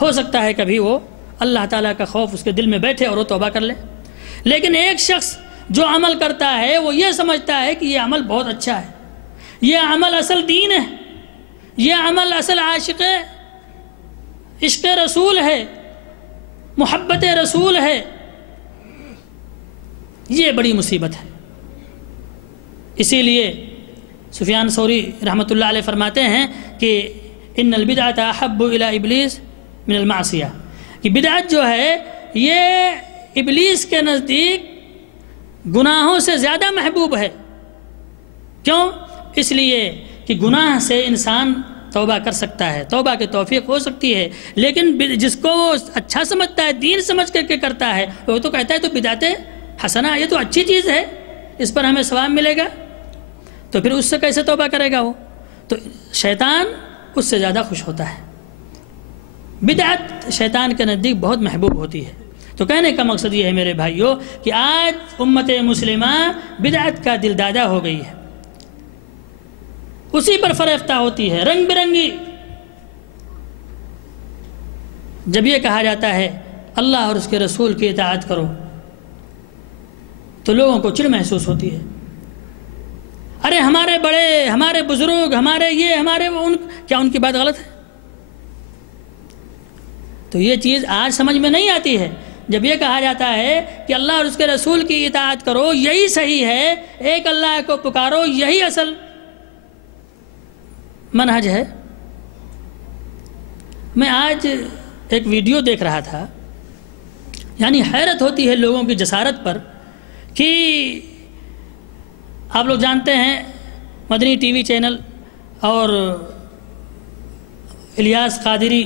ہو سکتا ہے کبھی وہ اللہ تعالیٰ کا خوف اس کے دل میں بیٹھے اور وہ توبہ کر لے، لیکن ایک شخص جو عمل کرتا ہے وہ یہ سمجھتا ہے کہ یہ عمل بہت اچھا ہے، یہ عمل اصل دین ہے، یہ عمل اصل عشق رسول ہے، محبت رسول ہے۔ یہ بڑی مصیبت ہے۔ اسی لیے سفیان ثوری رحمۃ اللہ علیہ فرماتے ہیں کہ ان البدعۃ احب الی ابلیس من المعصیہ، کہ بدعت جو ہے ابلیس کے نزدیک گناہوں سے زیادہ محبوب ہے۔ کیوں؟ اس لیے کہ گناہ سے انسان توبہ کر سکتا ہے، توبہ کی توفیق ہو سکتی ہے، لیکن جس کو وہ اچھا سمجھتا ہے، دین سمجھ کر کے کرتا ہے، وہ تو کہتا ہے تو بدعت حسنہ، یہ تو اچھی چیز ہے، اس پر ہمیں ثواب ملے گا، تو پھر اس سے کیسے توبہ کرے گا وہ؟ تو شیطان اس سے زیادہ خوش ہوتا ہے۔ بدعت شیطان کے نزدیک بہت محبوب ہوتی ہے۔ تو کہنے کا مقصد یہ ہے میرے بھائیوں کہ آج امت مسلمہ بدعت کا دل دادا ہو گئی ہے، اسی پر فریفتہ ہوتی ہے، رنگ برنگی۔ جب یہ کہا جاتا ہے اللہ اور اس کے رسول کی اطاعت کرو تو لوگوں کو چڑ محسوس ہوتی ہے۔ ارے ہمارے بڑے، ہمارے بزرگ، ہمارے یہ، ہمارے وہ، کیا ان کی بات غلط ہے؟ تو یہ چیز آج سمجھ میں نہیں آتی ہے۔ جب یہ کہا جاتا ہے کہ اللہ اور اس کے رسول کی اطاعت کرو، یہی صحیح ہے، ایک اللہ کو پکارو، یہی اصل منہج ہے۔ میں آج ایک ویڈیو دیکھ رہا تھا، یعنی حیرت ہوتی ہے لوگوں کی جسارت پر کہ آپ لوگ جانتے ہیں مدنی ٹی وی چینل اور الیاس قادری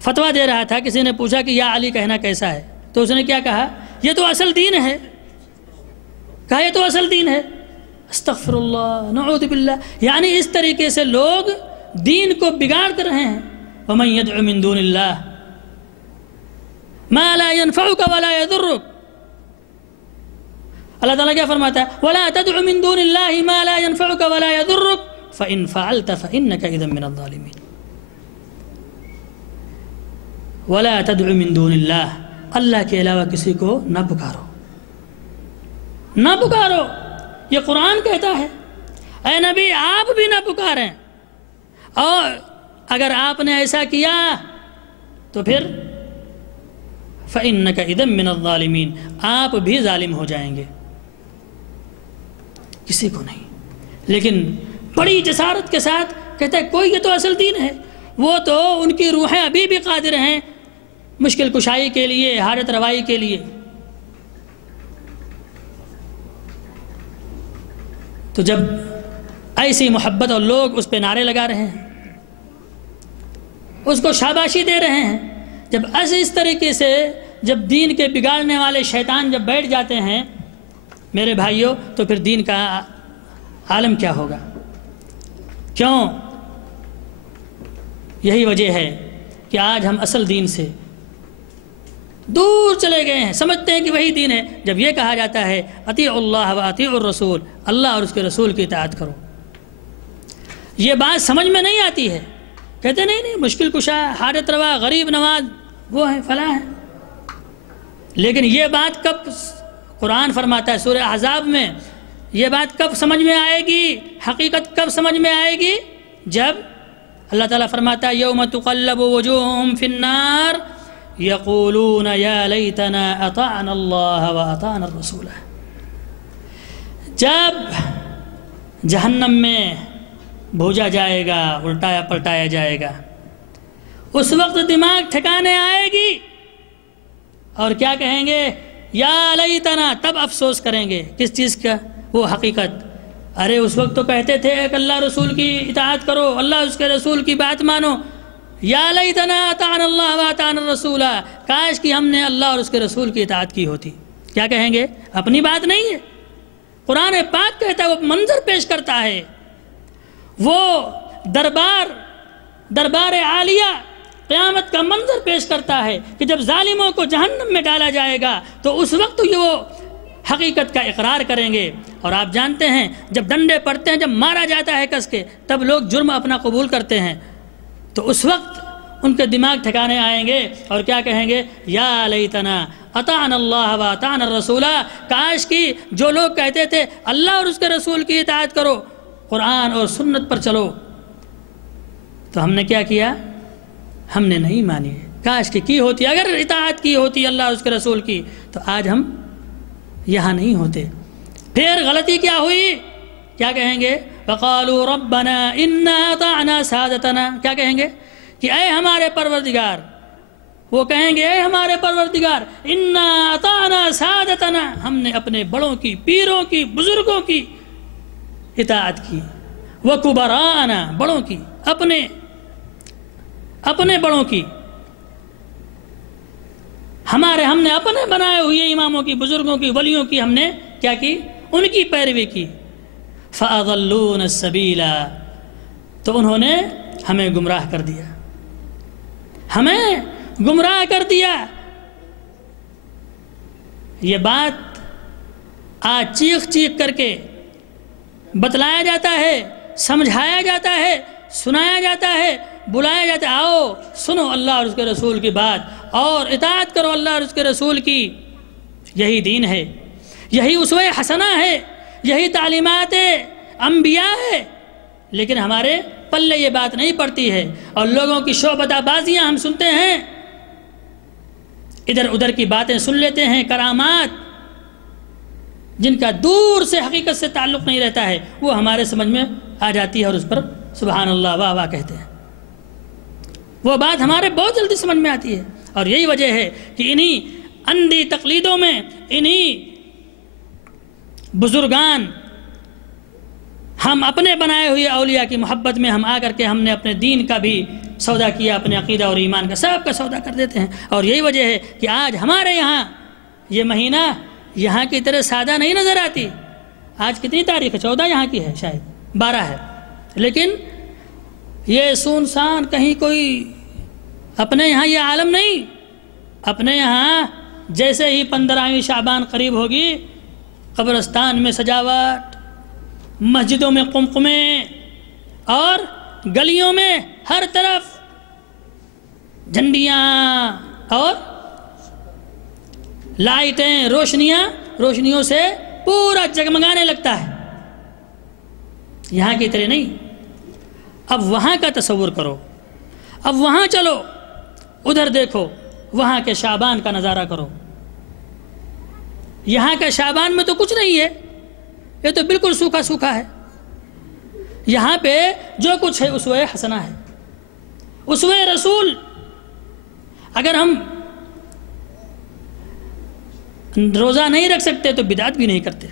فتویٰ دے رہا تھا، کسی نے پوچھا کہ یا علی کہنا کیسا ہے، تو اس نے کیا کہا؟ یہ تو اصل دین ہے، کہا یہ تو اصل دین ہے۔ استغفر اللہ، نعوذ باللہ، یعنی اس طریقے سے لوگ دین کو بگاڑ کر رہے ہیں۔ وَمَن يَدْعُ مِن دُونِ اللَّهِ مَا لَا يَنْفَعُكَ وَلَا يَضُرُّكَ، اللہ تعالیٰ کیا فرماتا ہے؟ وَلَا تَدْعُ مِن دُونِ اللَّهِ مَا لَا يَنْفَعُكَ وَلَا يَضُرُّكَ فَإِنْ فَعَلْتَ فَإِنَّكَ إِذًا مِنَ الظَّالِمِينَ۔ وَلَا تَدْعُ مِن دُونِ اللَّهِ، اللہ کے علاوہ کسی کو نہ پکارو، نہ پکارو، یہ قرآن کہتا ہے۔ اے نبی آپ بھی نہ پکاریں، اور اگر آپ نے ایسا کیا تو پھر فَإِنَّكَ إِذًا مِنَ الظَّالِمِينَ، آپ بھی ظالم ہو جائیں گے، کسی کو نہیں۔ لیکن بڑی جسارت کے ساتھ کہتا ہے کوئی یہ تو اصل دین ہے، وہ تو ان کی روحیں ابھی بھی قادر ہیں مشکل کشائی کے لیے، حاجت روائی کے لیے۔ تو جب ایسی محبت اور لوگ اس پہ نعرے لگا رہے ہیں، اس کو شاباشی دے رہے ہیں، جب اس طریقے سے جب دین کے بگاڑنے والے شیطان جب بیٹھ جاتے ہیں میرے بھائیوں، تو پھر دین کا عالم کیا ہوگا؟ کیوں؟ یہی وجہ ہے کہ آج ہم اصل دین سے دور چلے گئے ہیں، سمجھتے ہیں کہ وہی دین ہے۔ جب یہ کہا جاتا ہے اطیعوا اللہ و اطیعوا الرسول، اللہ اور اس کے رسول کی اطاعت کرو، یہ بات سمجھ میں نہیں آتی ہے۔ کہتے نہیں مشکل کشا، حاجت روا، غریب نواز، وہ ہیں فلاں ہیں۔ لیکن یہ بات کب قرآن فرماتا ہے سورہ احزاب میں، یہ بات کب سمجھ میں آئے گی، حقیقت کب سمجھ میں آئے گی؟ جب اللہ تعالیٰ فرماتا ہے یوم تقلب وجوہہم فی النار یقولون یا لیتنا اطعنا اللہ و اطعنا الرسول، جب جہنم میں بھوجا جائے گا، الٹایا پلٹایا جائے گا، اس وقت دماغ ٹھکانے آئے گی اور کیا کہیں گے؟ یا لیتنا، تب افسوس کریں گے کس چیز کا؟ وہ حقیقت، ارے اس وقت تو کہتے تھے کہ اللہ رسول کی اطاعت کرو، اللہ اس کے رسول کی بات مانو، یا لیتنا اطعنا اللہ و اطعنا الرسول، کاش کہ ہم نے اللہ اور اس کے رسول کی اطاعت کی ہوتی۔ کیا کہیں گے؟ اپنی بات نہیں ہے، قرآن پاک کہتا ہے، وہ منظر پیش کرتا ہے، وہ دربار عالیہ قیامت کا منظر پیش کرتا ہے کہ جب ظالموں کو جہنم میں ڈالا جائے گا تو اس وقت یہ وہ حقیقت کا اقرار کریں گے۔ اور آپ جانتے ہیں جب ڈنڈے پڑتے ہیں، جب مارا جاتا ہے کس کے، تب لوگ جرم اپنا قبول کرتے ہیں، تو اس وقت ان کے دماغ ٹھکانے آئیں گے اور کیا کہیں گے؟ یا لیتنا اطعنا اللہ و اطعنا الرسول، کاش کی جو لوگ کہتے تھے اللہ اور اس کے رسول کی اطاعت کرو، قرآن اور سنت پر چلو، تو ہم نے کیا کیا؟ ہم نے نہیں مانی ہے۔ کاش کی ہوتی، اگر اطاعت کی ہوتی اللہ اور اس کے رسول کی، تو آج ہم یہاں نہیں ہوتے۔ پھر غلطی کیا ہوئی؟ کیا کہیں گے؟ وقالوا ربنا انا اطعنا سادتنا، کیا کہیں گے؟ کہ اے ہمارے پروردگار، وہ کہیں گے اے ہمارے پروردگار انا اطعنا سادتنا، ہم نے اپنے بڑوں کی، پیروں کی، بزرگوں کی اطاعت کی، وکبرانا، بڑوں کی، اپنے بڑوں کی، ہم نے اپنے بنائے ہوئے اماموں کی، بزرگوں کی، ولیوں کی ہم نے کیا کی؟ ان کی پیروی کی۔ فَأَضَلُّونَ السَّبِيلَ، تو انہوں نے ہمیں گمراہ کر دیا، ہمیں گمراہ کر دیا۔ یہ بات آج چیخ چیخ کر کے بتلایا جاتا ہے، سمجھایا جاتا ہے، سنایا جاتا ہے، بلایا جاتا ہے، آؤ سنو اللہ اور اس کے رسول کی بات اور اطاعت کرو اللہ اور اس کے رسول کی۔ یہی دین ہے، یہی اسوہ حسنہ ہے، یہی تعلیمات انبیاء ہے، لیکن ہمارے پلے یہ بات نہیں پڑتی ہے، اور لوگوں کی شعبدہ بازیاں ہم سنتے ہیں، ادھر ادھر کی باتیں سن لیتے ہیں، کرامات جن کا دور سے حقیقت سے تعلق نہیں رہتا ہے وہ ہمارے سمجھ میں آ جاتی ہے، اور اس پر سبحان اللہ واہ واہ کہتے ہیں۔ وہ بات ہمارے بہت جلدی سمجھ میں آتی ہے، اور یہی وجہ ہے کہ انہی اندھی تقلیدوں میں، انہی بزرگان، ہم اپنے بنائے ہوئے اولیاء کی محبت میں ہم آ کر کے ہم نے اپنے دین کا بھی سودا کیا، اپنے عقیدہ اور ایمان کا سب کا سودا کر دیتے ہیں۔ اور یہی وجہ ہے کہ آج ہمارے یہاں یہ مہینہ یہاں کی طرح سادہ نہیں نظر آتی۔ آج کتنی تاریخ ہے؟ 14 یہاں کی ہے، شاید 12 ہے، لیکن یہ سنسان، کہیں کوئی اپنے یہاں یہ عالم نہیں۔ اپنے یہاں جیسے ہی 15ویں شعبان قریب ہوگی، قبرستان میں سجاوٹ، مسجدوں میں قمقمے، اور گلیوں میں ہر طرف جھنڈیاں اور لائٹیں، روشنیوں سے پورا جگمگانے لگتا ہے۔ یہاں کی طرح نہیں۔ اب وہاں کا تصور کرو، اب وہاں چلو، ادھر دیکھو، وہاں کے شعبان کا نظارہ کرو۔ یہاں کے شعبان میں تو کچھ نہیں ہے، یہ تو بالکل سوکھا سوکھا ہے۔ یہاں پہ جو کچھ ہے اسوہ حسنہ ہے، اسوہ رسول۔ اگر ہم روزہ نہیں رکھ سکتے تو بدعت بھی نہیں کرتے،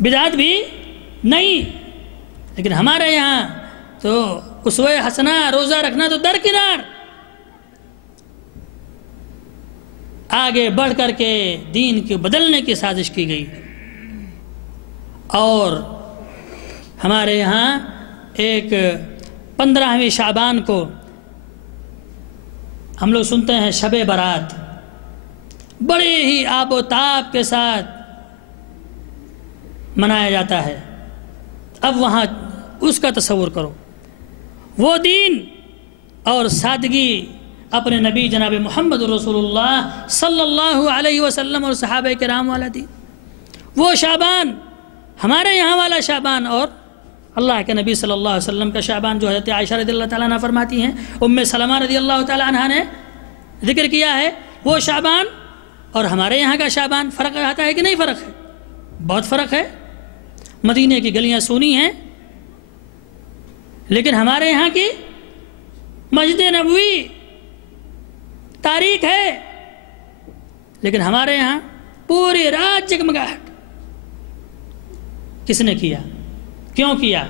بدعت بھی نہیں، لیکن ہمارے یہاں تو اسوہ حسنہ، روزہ رکھنا تو درکنار، آگے بڑھ کر کے دین کو بدلنے کی سازش کی گئی۔ اور ہمارے یہاں ایک 15ویں شعبان کو ہم لوگ سنتے ہیں شب برات، بڑے ہی آب و تاب کے ساتھ منایا جاتا ہے۔ اب وہاں اس کا تصور کرو، وہ دین اور سادگی اپنے نبی جناب محمد رسول اللہ صلی اللہ علیہ وسلم اور صحابہ کرام والا دین، وہ شعبان، ہمارے یہاں والا شعبان، اور اللہ کے نبی صلی اللہ علیہ وسلم کا شعبان جو حضرت عائشہ رضی اللہ تعالیٰ عنہ فرماتی ہیں، ام سلمہ رضی اللہ تعالیٰ عنہ نے ذکر کیا ہے، وہ شعبان اور ہمارے یہاں کا شعبان فرق آتا ہے کہ نہیں؟ فرق ہے، بہت فرق ہے۔ مدینے کی گلیاں سونی ہیں، لیکن ہمارے یہاں کی مسجد نبوی تاریخ ہے، لیکن ہمارے یہاں پوری رات جگمگاہٹ۔ کس نے کیا؟ کیوں کیا؟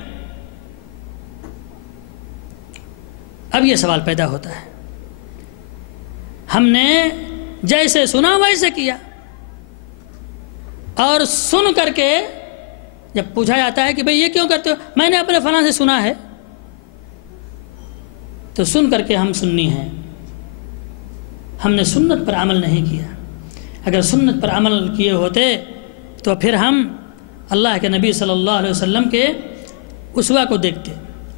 اب یہ سوال پیدا ہوتا ہے۔ ہم نے جیسے سنا ویسے کیا، اور سن کر کے جب پوچھا جاتا ہے کہ بھئی یہ کیوں کرتے ہو، میں نے اپنے فلاں سے سنا ہے، تو سن کر کے ہم سنی ہیں، ہم نے سنت پر عمل نہیں کیا۔ اگر سنت پر عمل کیے ہوتے تو پھر ہم اللہ کے نبی صلی اللہ علیہ وسلم کے اسوہ کو دیکھتے،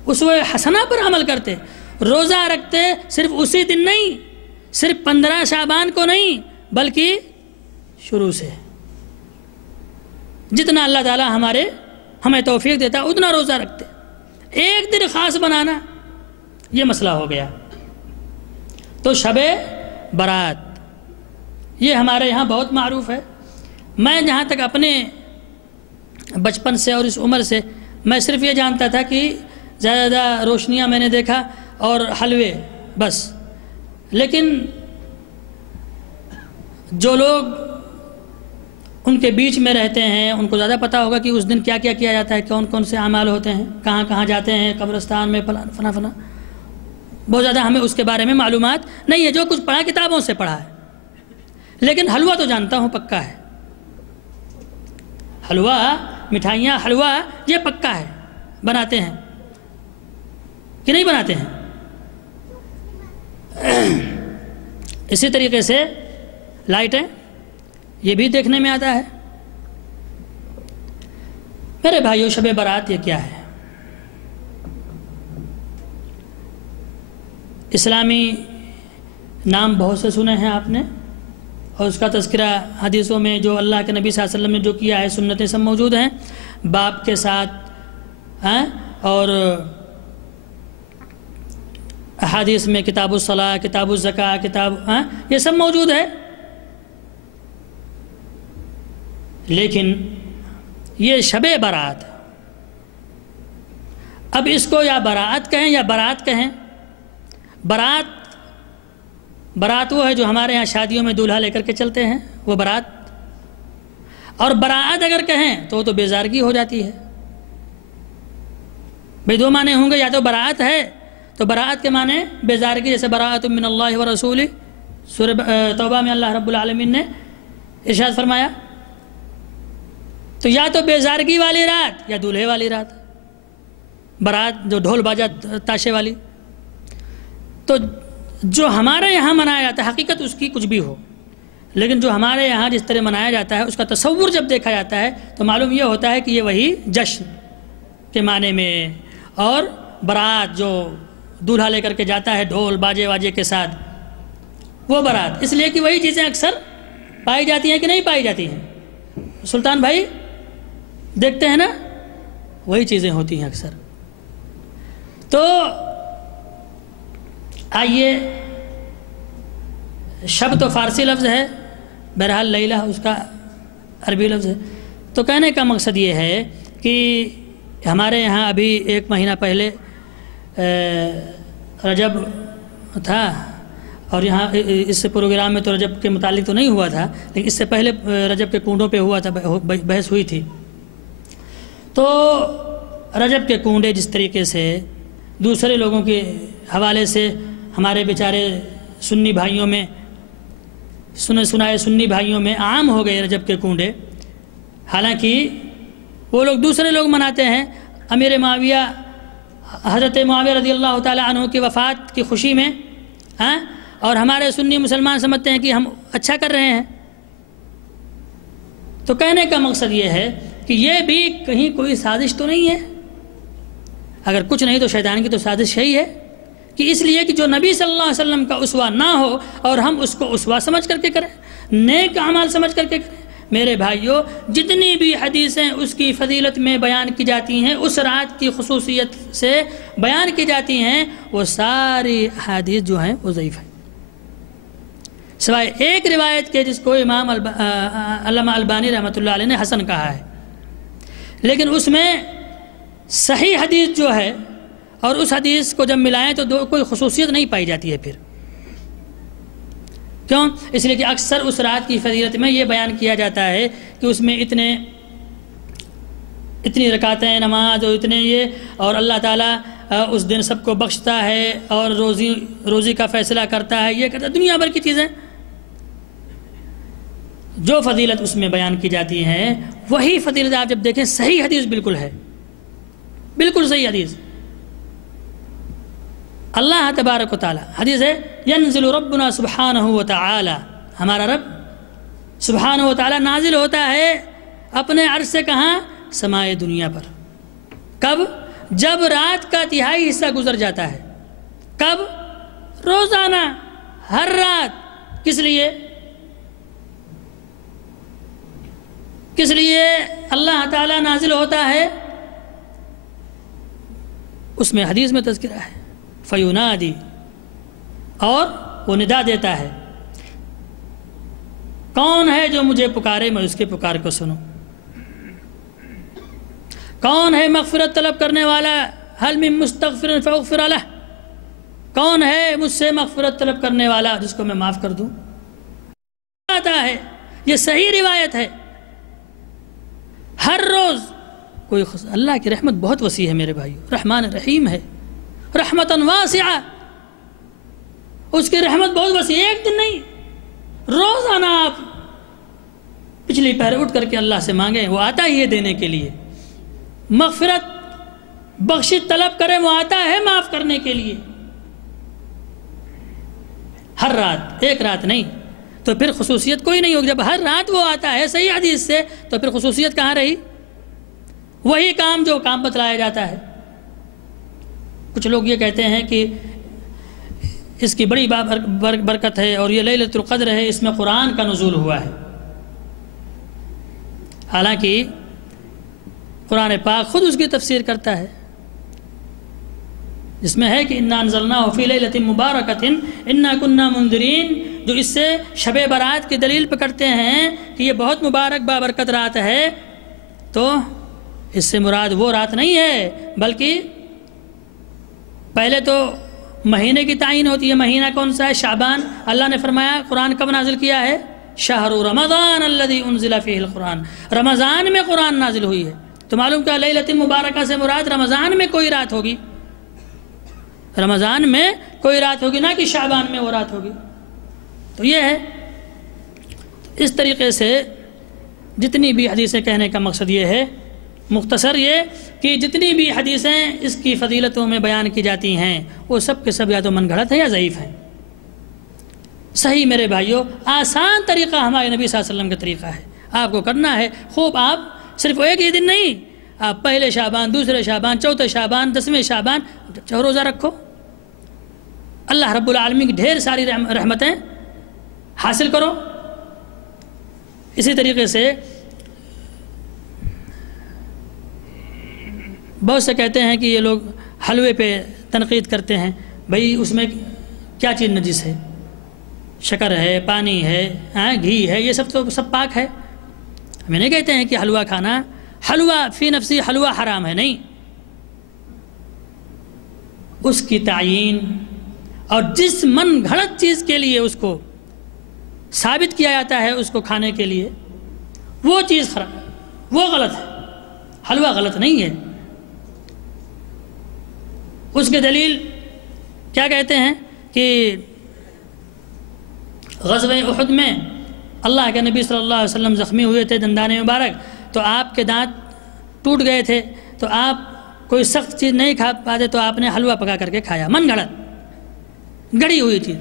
اسوہ حسنہ پر عمل کرتے، روزہ رکھتے، صرف اسی دن نہیں، صرف 15 شعبان کو نہیں، بلکہ شروع سے جتنا اللہ تعالیٰ ہمیں توفیق دیتا اتنا روزہ رکھتے۔ ایک دن خاص بنانا یہ مسئلہ ہو گیا۔ تو شب برات یہ ہمارے یہاں بہت معروف ہے۔ میں جہاں تک اپنے بچپن سے اور اس عمر سے میں صرف یہ جانتا تھا کہ زیادہ روشنیاں میں نے دیکھا اور حلوے بس. لیکن جو لوگ ان کے بیچ میں رہتے ہیں ان کو زیادہ پتہ ہوگا کہ اس دن کیا کیا کیا جاتا ہے، کون کون سے اعمال ہوتے ہیں، کہاں کہاں جاتے ہیں، قبرستان میں فنا فنا. بہت زیادہ ہمیں اس کے بارے میں معلومات نہیں ہے، جو کچھ پڑھا کتابوں سے پڑھا ہے. لیکن حلوہ تو جانتا ہوں پکا ہے. حلوہ، مٹھائیاں، حلوہ یہ پکا ہے، بناتے ہیں کہ نہیں بناتے ہیں. اسی طریقے سے لائٹیں، یہ بھی دیکھنے میں آتا ہے. میرے بھائیو، شب برات یہ کیا ہے؟ اسلامی نام بہت سے سنے ہیں آپ نے، اور اس کا تذکرہ حدیثوں میں جو اللہ کے نبی صلی اللہ علیہ وسلم نے جو کیا ہے، سنتیں سب موجود ہیں باپ کے ساتھ، اور احادیث میں کتاب الصلاۃ، کتاب الزکاۃ، کتاب یہ سب موجود ہے. لیکن یہ شب برات، اب اس کو یا برات کہیں یا برات کہیں. برات وہ ہے جو ہمارے ہاں شادیوں میں دولہا لے کر کے چلتے ہیں، وہ برات. اور براعت اگر کہیں تو وہ تو بیزارگی ہو جاتی ہے. بھئی دو معنی ہوں گے، یا تو براعت ہے تو براعت کے معنی بیزارگی، جیسے براعت من اللہ و رسولہ، سورہ توبہ میں اللہ رب العالمین نے ارشاد فرمایا. تو یا تو بیزارگی والی رات یا دولہے والی رات، برات جو ڈھول باجا تاشے والی. تو جو ہمارے یہاں منایا جاتا ہے، حقیقت اس کی کچھ بھی ہو، لیکن جو ہمارے یہاں جس طرح منایا جاتا ہے اس کا تصور جب دیکھا جاتا ہے تو معلوم یہ ہوتا ہے کہ یہ وہی جشن کے معنی میں. اور برات جو دولہا لے کر کے جاتا ہے ڈھول باجے واجے کے ساتھ، وہ برات. اس لیے کہ وہی چیزیں اکثر پائی جاتی ہیں کہ نہیں پائی جاتی ہیں. سلطان بھائی دیکھتے ہیں نا، وہی چیزیں ہوتی ہیں اکثر. تو آئیے، شب تو فارسی لفظ ہے، بہرحال لیلہ اس کا عربی لفظ ہے. تو کہنے کا مقصد یہ ہے کہ ہمارے یہاں ابھی 1 مہینہ پہلے رجب تھا، اور یہاں اس پروگرام میں تو رجب کے متعلق تو نہیں ہوا تھا، لیکن اس سے پہلے رجب کے کنڈوں پہ ہوا تھا، بحث ہوئی تھی. تو رجب کے کنڈے جس طریقے سے دوسرے لوگوں کے حوالے سے ہمارے بیچارے سنی بھائیوں میں، سنائے سنی بھائیوں میں عام ہو گئے رجب کے کنڈے، حالانکہ وہ لوگ دوسرے لوگ مناتے ہیں. امیر معاویہ، حضرت معاویہ رضی اللہ تعالیٰ عنہ کی وفات کی خوشی میں، اور ہمارے سنی مسلمان سمجھتے ہیں کہ ہم اچھا کر رہے ہیں. تو کہنے کا مقصد یہ ہے کہ یہ بھی کہیں کوئی سازش تو نہیں ہے. اگر کچھ نہیں تو شیطان کی تو سازش ہی ہے، کہ اس لیے کہ جو نبی صلی اللہ علیہ وسلم کا اسوہ نہ ہو اور ہم اس کو اسوہ سمجھ کر کے کریں، نیک اعمال سمجھ کر کے کریں. میرے بھائیوں، جتنی بھی حدیثیں اس کی فضیلت میں بیان کی جاتی ہیں، اس رات کی خصوصیت سے بیان کی جاتی ہیں، وہ ساری حدیث جو ہیں وہ ضعیف ہیں، سوائے ایک روایت کے جس کو امام علامہ البانی رحمۃ اللہ علیہ نے حسن کہا ہے. لیکن اس میں صحیح حدیث جو ہے اور اس حدیث کو جب ملائیں تو کوئی خصوصیت نہیں پائی جاتی ہے. پھر کیوں؟ اس لیے کہ اکثر اس رات کی فضیلت میں یہ بیان کیا جاتا ہے کہ اس میں اتنی رکعتیں نماز اور اتنے یہ، اور اللہ تعالیٰ اس دن سب کو بخشتا ہے اور روزی کا فیصلہ کرتا ہے، یہ کرتا ہے، دنیا بھر کی چیزیں. جو فضیلت اس میں بیان کی جاتی ہیں وہی فضیلت آپ جب دیکھیں صحیح حدیث بالکل ہے، بالکل صحیح حدیث. اللہ تبارک و تعالی، حدیث ہے، ینزل ربنا سبحانہ و تعالی، ہمارا رب سبحانہ و تعالی نازل ہوتا ہے اپنے عرش سے کہاں؟ سمائے دنیا پر. کب؟ جب رات کا تہائی حصہ گزر جاتا ہے. کب؟ روزانہ، ہر رات. کس لیے؟ کس لیے اللہ تعالی نازل ہوتا ہے؟ اس میں حدیث میں تذکرہ ہے، فیونادی، اور وہ ندا دیتا ہے، کون ہے جو مجھے پکارے میں اس کے پکار کو سنوں، کون ہے مغفرت طلب کرنے والا، حل من مستغفر فاغفر لہ، کون ہے مجھ سے مغفرت طلب کرنے والا جس کو میں معاف کر دوں؟ آتا ہے، یہ صحیح روایت ہے، ہر روز کوئی اللہ کی رحمت بہت وسیع ہے میرے بھائیو، رحمان رحیم ہے، رحمتاً واسعہ، اس کی رحمت بہت وسیع، ایک دن نہیں، روزانہ آپ پچھلی پہر اٹھ کر کے اللہ سے مانگیں، وہ آتا ہی ہے دینے کے لیے، مغفرت بخشش طلب کریں، وہ آتا ہے معاف کرنے کے لیے، ہر رات، ایک رات نہیں، تو پھر خصوصیت کوئی نہیں ہوگی، جب ہر رات وہ آتا ہے صحیح حدیث سے تو پھر خصوصیت کہاں رہی؟ وہی کام جو کام بتلایا جاتا ہے۔ کچھ لوگ یہ کہتے ہیں کہ اس کی بڑی برکت ہے اور یہ لیلۃ القدر ہے، اس میں قرآن کا نزول ہوا ہے، حالانکہ قرآن پاک خود اس کی تفسیر کرتا ہے، جس میں ہے کہ انا انزلناہ فی لیلۃ مبارکۃ انا کنا منذرین، جو اس سے شب برات کی دلیل پکڑتے ہیں کہ یہ بہت مبارک بابرکت رات ہے، تو اس سے مراد وہ رات نہیں ہے، بلکہ پہلے تو مہینے کی تعین ہوتی ہے، مہینہ کون سا ہے؟ شعبان۔ اللہ نے فرمایا قرآن کب نازل کیا ہے؟ شہر رمضان الذی انزل فیہ القرآن، رمضان میں قرآن نازل ہوئی ہے، تو معلوم کیا لیلۃ مبارکہ سے مراد رمضان میں کوئی رات ہوگی، رمضان میں کوئی رات ہوگی، نہ کہ شعبان میں وہ رات ہوگی۔ تو یہ ہے، اس طریقے سے جتنی بھی حدیثیں کہنے کا مقصد یہ ہے، مختصر یہ کہ جتنی بھی حدیثیں اس کی فضیلتوں میں بیان کی جاتی ہیں وہ سب کے سب یا تو من گھڑت ہیں یا ضعیف ہیں۔ صحیح میرے بھائیوں، آسان طریقہ ہمارے نبی صلی اللہ علیہ وسلم کا طریقہ ہے، آپ کو کرنا ہے خوب، آپ صرف ایک ہی دن نہیں، آپ پہلے شعبان، دوسرے شعبان، چوتھے شعبان، 10ویں شعبان روزہ رکھو، اللہ رب العالمین کی ڈھیر ساری رحمتیں حاصل کرو۔ اسی طریقے سے بہت سے کہتے ہیں کہ یہ لوگ حلوے پہ تنقید کرتے ہیں، بھئی اس میں کیا چیز نجس ہے؟ شکر ہے، پانی ہے، گھی ہے، یہ سب تو سب پاک ہے۔ ہمیں نہیں کہتے ہیں کہ حلوہ کھانا، حلوہ فی نفسی حلوہ حرام ہے، نہیں، اس کی تعیین اور جس من گھڑت چیز کے لیے اس کو ثابت کیا جاتا ہے اس کو کھانے کے لیے، وہ چیز خراب، وہ غلط ہے، حلوہ غلط نہیں ہے۔ اس کی دلیل کیا کہتے ہیں کہ غزوہ احد میں اللہ کے نبی صلی اللہ علیہ وسلم زخمی ہوئے تھے، دندان مبارک، تو آپ کے دانت ٹوٹ گئے تھے، تو آپ کوئی سخت چیز نہیں کھا پاتے تو آپ نے حلوہ پکا کر کے کھایا، من گھڑت گڑی ہوئی چیز،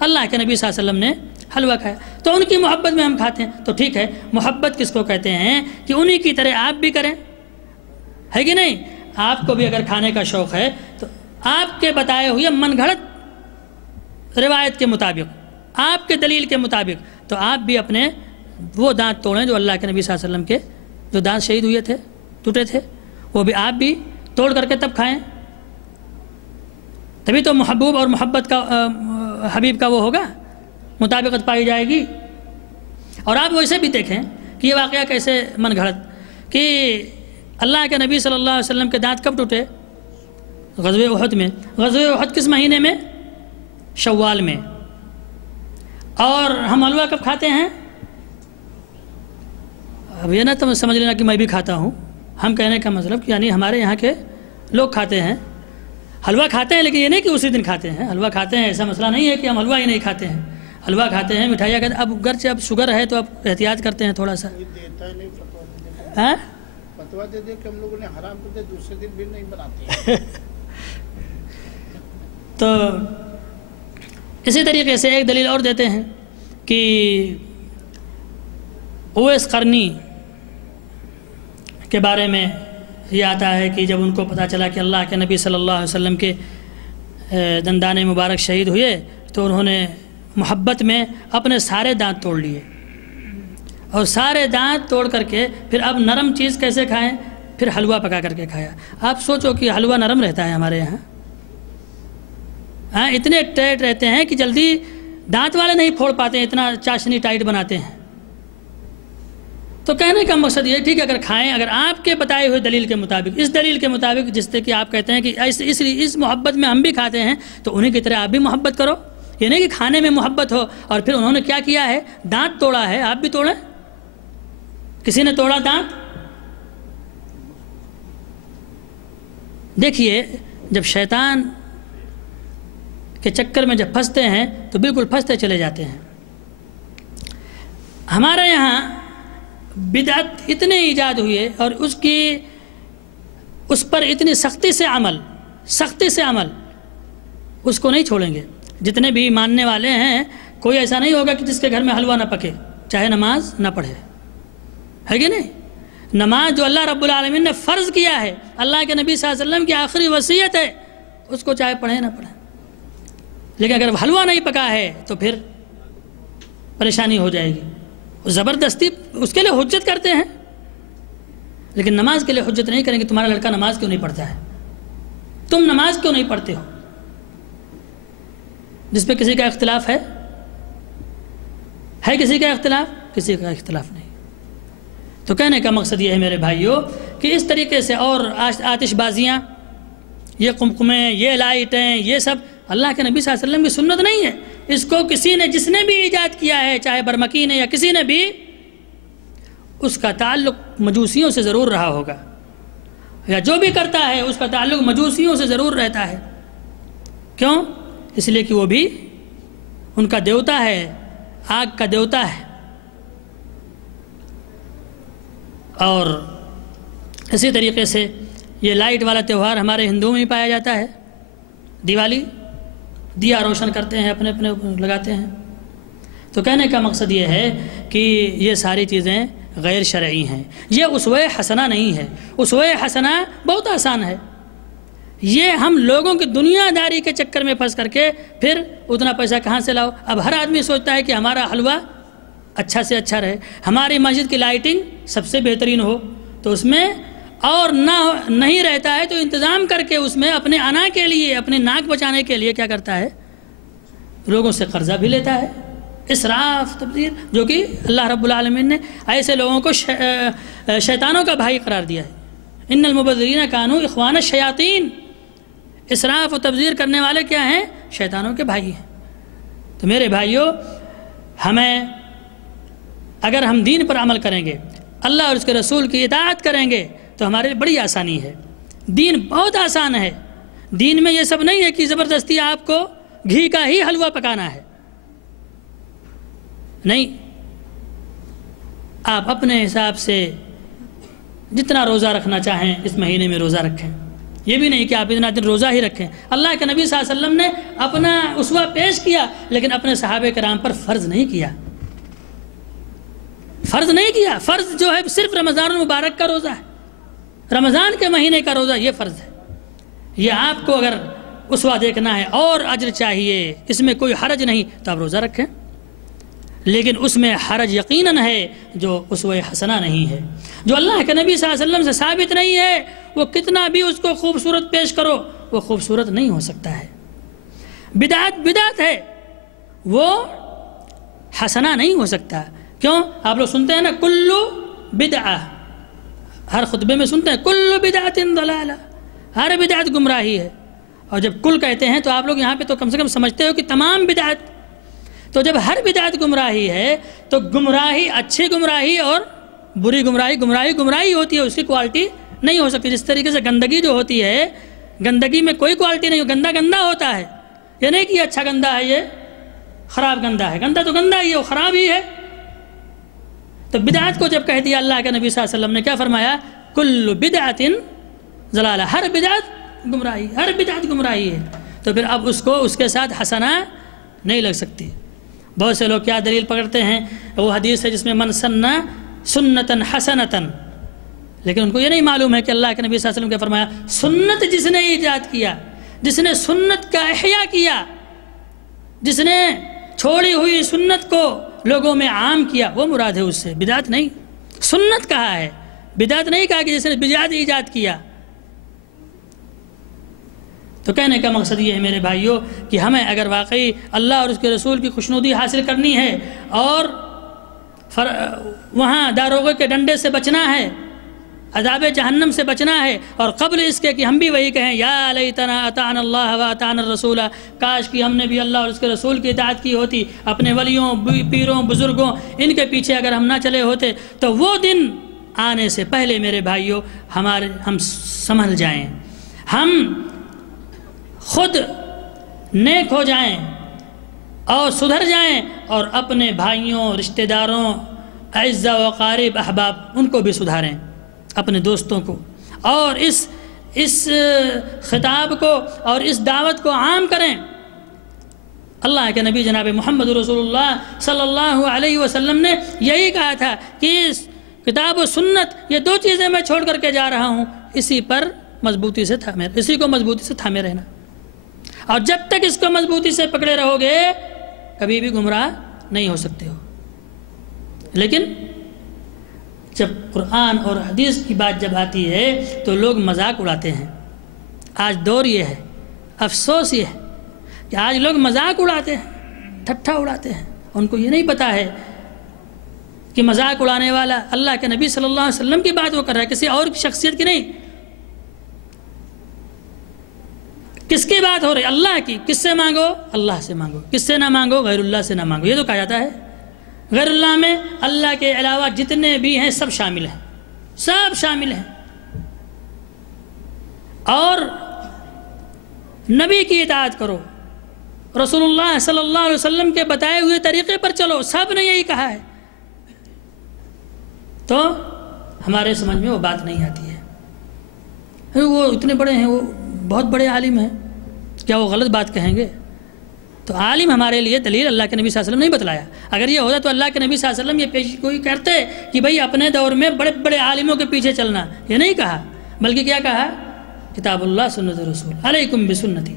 اللہ کے نبی صلی اللہ علیہ وسلم نے حلوہ کھایا، تو ان کی محبت میں ہم کھاتے ہیں، تو ٹھیک ہے، محبت کس کو کہتے ہیں کہ انہی کی طرح آپ بھی کریں، ہے کہ نہیں؟ آپ کو بھی اگر کھانے کا شوق ہے تو آپ کے بتائے ہوئے من گھڑت روایت کے مطابق، آپ کے دلیل کے مطابق، تو آپ بھی اپنے وہ دانت توڑیں جو اللہ کے نبی صلی اللہ علیہ وسلم کے جو دانت شہید ہوئے تھے، ٹوٹے تھے، وہ بھی آپ بھی توڑ کر کے تب کھائیں، تبھی تو محبوب اور محبت کا حبیب کا وہ ہوگا، مطابقت پائی جائے گی۔ اور آپ ویسے بھی دیکھیں کہ یہ واقعہ کیسے من گھڑت کہ اللہ کے نبی صلی اللہ علیہ وسلم کے دانت کب ٹوٹے؟ غزوہ احد میں۔ غزوہ احد کس مہینے میں؟ شوال میں۔ اور ہم حلوہ کب کھاتے ہیں؟ اب یہ نہ تم سمجھ لینا کہ میں بھی کھاتا ہوں، ہم کہنے کا مطلب کہ یعنی ہمارے یہاں کے لوگ کھاتے ہیں، حلوہ کھاتے ہیں، لیکن یہ نہیں کہ اسی دن کھاتے ہیں، حلوہ کھاتے ہیں، ایسا مسئلہ نہیں ہے کہ ہم حلوہ ہی نہیں کھاتے ہیں، حلوہ کھاتے ہیں، مٹھائیاں کھاتے ہیں۔ اب گرچہ اب شوگر ہے تو اب احتیاط کرتے ہیں تھوڑا سا، فتوا دے دے کہ ہم لوگوں نے حرام کر دیا، دوسرے دن بھی نہیں بناتے۔ تو اسی طریقے سے ایک دلیل اور دیتے ہیں کہ اویس قرنی کے بارے میں یہ آتا ہے کہ جب ان کو پتہ چلا کہ اللہ کے نبی صلی اللہ علیہ وسلم کے دندان مبارک شہید ہوئے تو انہوں نے محبت میں اپنے سارے دانت توڑ لیے، اور سارے دانت توڑ کر کے پھر اب نرم چیز کیسے کھائیں؟ پھر حلوہ پکا کر کے کھایا۔ آپ سوچو کہ حلوہ نرم رہتا ہے ہمارے یہاں، اتنے ٹائٹ رہتے ہیں کہ جلدی دانت والے نہیں پھوڑ پاتے ہیں، اتنا چاشنی ٹائٹ بناتے ہیں، تو کہنے کا مقصد یہ ٹھیک ہے اگر کھائیں، اگر آپ کے بتائے ہوئے دلیل کے مطابق، اس دلیل کے مطابق جس سے کہ آپ کہتے ہیں کہ اس محبت میں ہم بھی کھاتے ہیں، تو انہیں کی طرح آپ بھی محبت کرو. یہ نہیں کہ کھانے میں محبت ہو اور پھر انہوں نے کیا کیا ہے، دانت توڑا ہے، آپ بھی توڑیں. کسی نے توڑا دانت؟ دیکھیے جب شیطان کے چکر میں جب پھنستے ہیں تو بالکل پھنستے چلے جاتے ہیں. ہمارے یہاں بدعت اتنے ایجاد ہوئے اور اس پر اتنی سختی سے عمل اس کو نہیں چھوڑیں گے. جتنے بھی ماننے والے ہیں کوئی ایسا نہیں ہوگا کہ جس کے گھر میں حلوہ نہ پکے، چاہے نماز نہ پڑھے، ہے کہ نہیں؟ نماز جو اللہ رب العالمین نے فرض کیا ہے، اللہ کے نبی صلی اللہ علیہ وسلم کی آخری وصیت ہے، اس کو چاہے پڑھیں نہ پڑھیں. لیکن اگر حلوہ نہیں پکا ہے تو پھر پریشانی ہو جائے گی. زبردستی اس کے لیے حجت کرتے ہیں، لیکن نماز کے لیے حجت نہیں کریں گے. تمہارا لڑکا نماز کیوں نہیں پڑھتا ہے، تم نماز کیوں نہیں پڑھتے ہو، جس پہ کسی کا اختلاف ہے کسی کا اختلاف؟ کسی کا اختلاف نہیں. تو کہنے کا مقصد یہ ہے میرے بھائیوں کہ اس طریقے سے اور آتش بازیاں، یہ قمقمیں، یہ لائٹیں، یہ سب اللہ کے نبی صلی اللہ علیہ وسلم کی سنت نہیں ہے. اس کو جس نے بھی ایجاد کیا ہے، چاہے برمکی نے یا کسی نے بھی، اس کا تعلق مجوسیوں سے ضرور رہا ہوگا، یا جو بھی کرتا ہے اس کا تعلق مجوسیوں سے ضرور رہتا ہے. کیوں؟ اس لیے کہ وہ بھی ان کا دیوتا ہے، آگ کا دیوتا ہے. اور اسی طریقے سے یہ لائٹ والا تہوار ہمارے ہندوؤں میں پایا جاتا ہے. دیوالی، دیا روشن کرتے ہیں، اپنے لگاتے ہیں. تو کہنے کا مقصد یہ ہے کہ یہ ساری چیزیں غیر شرعی ہیں. یہ اسوہ حسنہ نہیں ہے. اسوہ حسنہ بہت آسان ہے. یہ ہم لوگوں کی دنیا داری کے چکر میں پھنس کر کے پھر اتنا پیسہ کہاں سے لاؤ. اب ہر آدمی سوچتا ہے کہ ہمارا حلوہ اچھا سے اچھا رہے، ہماری مسجد کی لائٹنگ سب سے بہترین ہو، تو اس میں اور نہیں رہتا ہے تو انتظام کر کے اس میں اپنے انا کے لیے، اپنے ناک بچانے کے لیے کیا کرتا ہے، لوگوں سے قرضہ بھی لیتا ہے. اسراف تبذیر، جو کہ اللہ رب العالمین نے ایسے لوگوں کو شیطانوں کا بھائی قرار دیا ہے. ان المبذرین کانوا اخوان الشیاطین. اسراف و تبذیر کرنے والے کیا ہیں؟ شیطانوں کے بھائی ہیں. تو میرے بھائیوں، ہمیں اگر ہم دین پر عمل کریں گے، اللہ اور اس کے رسول کی اطاعت کریں گے، تو ہمارے لیے بڑی آسانی ہے. دین بہت آسان ہے. دین میں یہ سب نہیں ہے کہ زبردستی آپ کو گھی کا ہی حلوہ پکانا ہے. نہیں، آپ اپنے حساب سے جتنا روزہ رکھنا چاہیں اس مہینے میں روزہ رکھیں. یہ بھی نہیں کہ آپ اتنا دن روزہ ہی رکھیں. اللہ کے نبی صلی اللہ علیہ وسلم نے اپنا اسوہ پیش کیا، لیکن اپنے صحابہ کرام پر فرض نہیں کیا. فرض جو ہے صرف رمضان المبارک کا روزہ ہے، رمضان کے مہینے کا روزہ، یہ فرض ہے. یہ آپ کو اگر اسوہ دیکھنا ہے اور اجر چاہیے، اس میں کوئی حرج نہیں، تو آپ روزہ رکھیں. لیکن اس میں حرج یقیناً ہے جو اسوہ حسنہ نہیں ہے، جو اللہ کے نبی صلی اللہ علیہ وسلم سے ثابت نہیں ہے. وہ کتنا بھی اس کو خوبصورت پیش کرو، وہ خوبصورت نہیں ہو سکتا ہے. بدعت ہے، وہ حسنہ نہیں ہو سکتا. کیوں؟ آپ لوگ سنتے ہیں نا، کلو بدعہ، ہر خطبے میں سنتے ہیں کلو بدعت ضلالہ، ہر بدعت گمراہی ہے. اور جب کل کہتے ہیں تو آپ لوگ یہاں پہ تو کم سے کم سمجھتے ہو کہ تمام بدعت. تو جب ہر بدعت گمراہی ہے تو گمراہی، اچھی گمراہی اور بری گمراہی ہوتی ہے، اس کی کوالٹی نہیں ہو سکتی. جس طریقے سے گندگی جو ہوتی ہے، گندگی میں کوئی کوالٹی نہیں ہو، گندہ ہوتا ہے. یہ نہیں کہ یہ اچھا گندہ ہے، یہ خراب گندہ ہے. گندہ تو گندہ ہی ہے، وہ خراب ہی ہے. تو بدعت کو جب کہہ دیا اللہ کے نبی صلی اللہ علیہ وسلم نے کیا فرمایا؟ کل بدعت ضلالہ، ہر بدعت گمراہی ہے. تو پھر اب اس کو اس کے ساتھ حسنہ نہیں لگ سکتی. بہت سے لوگ کیا دلیل پکڑتے ہیں؟ وہ حدیث ہے جس میں من سنہ سنتن حسنتن، لیکن ان کو یہ نہیں معلوم ہے کہ اللہ کے نبی صلی اللہ علیہ وسلم کیا فرمایا. سنت جس نے ایجاد کیا، جس نے سنت کا احیاء کیا، جس نے چھوڑی ہوئی سنت کو لوگوں میں عام کیا، وہ مراد ہے. اس سے بدعت نہیں، سنت کہا ہے، بدعت نہیں کہا کہ جس نے بدعت ایجاد کیا. تو کہنے کا مقصد یہ ہے میرے بھائیوں کہ ہمیں اگر واقعی اللہ اور اس کے رسول کی خوشنودی حاصل کرنی ہے اور وہاں داروغے کے ڈنڈے سے بچنا ہے، عذاب جہنم سے بچنا ہے، اور قبل اس کے کہ ہم بھی وہی کہیں یا لیتنا اطعنا اللہ و اطعنا الرسول، کاش کہ ہم نے بھی اللہ اور اس کے رسول کی اطاعت کی ہوتی، اپنے ولیوں، پیروں، بزرگوں ان کے پیچھے اگر ہم نہ چلے ہوتے، تو وہ دن آنے سے پہلے میرے بھائیوں ہم سنبھل جائیں، ہم خود نیک ہو جائیں اور سدھر جائیں، اور اپنے بھائیوں، رشتہ داروں، اعزاء و اقارب، احباب ان کو بھی سدھاریں، اپنے دوستوں کو، اور اس خطاب کو اور اس دعوت کو عام کریں۔ اللہ کے نبی جناب محمد رسول اللہ صلی اللہ علیہ وسلم نے یہی کہا تھا کہ کتاب و سنت یہ دو چیزیں میں چھوڑ کر کے جا رہا ہوں، اسی کو مضبوطی سے تھامے رہنا، اور جب تک اس کو مضبوطی سے پکڑے رہو گے کبھی بھی گمراہ نہیں ہو سکتے ہو۔ لیکن جب قرآن اور حدیث کی بات جب آتی ہے تو لوگ مذاق اڑاتے ہیں۔ آج دور یہ ہے، افسوس یہ ہے کہ آج لوگ مذاق اڑاتے ہیں، ٹھٹھا اڑاتے ہیں، ان کو یہ نہیں پتا ہے کہ مذاق اڑانے والا اللہ کے نبی صلی اللہ علیہ وسلم کی بات وہ کر رہا ہے، کسی اور کی شخصیت کی نہیں۔ کس کی بات ہو رہی؟ اللہ کی۔ کس سے مانگو؟ اللہ سے مانگو۔ کس سے نہ مانگو؟ غیر اللہ سے نہ مانگو۔ یہ تو کہا جاتا ہے غیر اللہ میں اللہ کے علاوہ جتنے بھی ہیں سب شامل ہیں، سب شامل ہیں، اور نبی کی اطاعت کرو، رسول اللہ صلی اللہ علیہ وسلم کے بتائے ہوئے طریقے پر چلو، سب نے یہی کہا ہے۔ تو ہمارے سمجھ میں وہ بات نہیں آتی ہے، وہ اتنے بڑے ہیں، وہ بہت بڑے عالم ہیں، کیا وہ غلط بات کہیں گے؟ تو عالم ہمارے لیے دلیل اللہ کے نبی صلی اللہ علیہ وسلم نہیں بتلایا۔ اگر یہ ہوتا تو اللہ کے نبی صلی اللہ علیہ وسلم یہ پیش کوئی کرتے کہ بھئی اپنے دور میں بڑے بڑے عالموں کے پیچھے چلنا، یہ نہیں کہا، بلکہ کیا کہا؟ کتاب اللہ سنت رسول، علیکم بسنتی،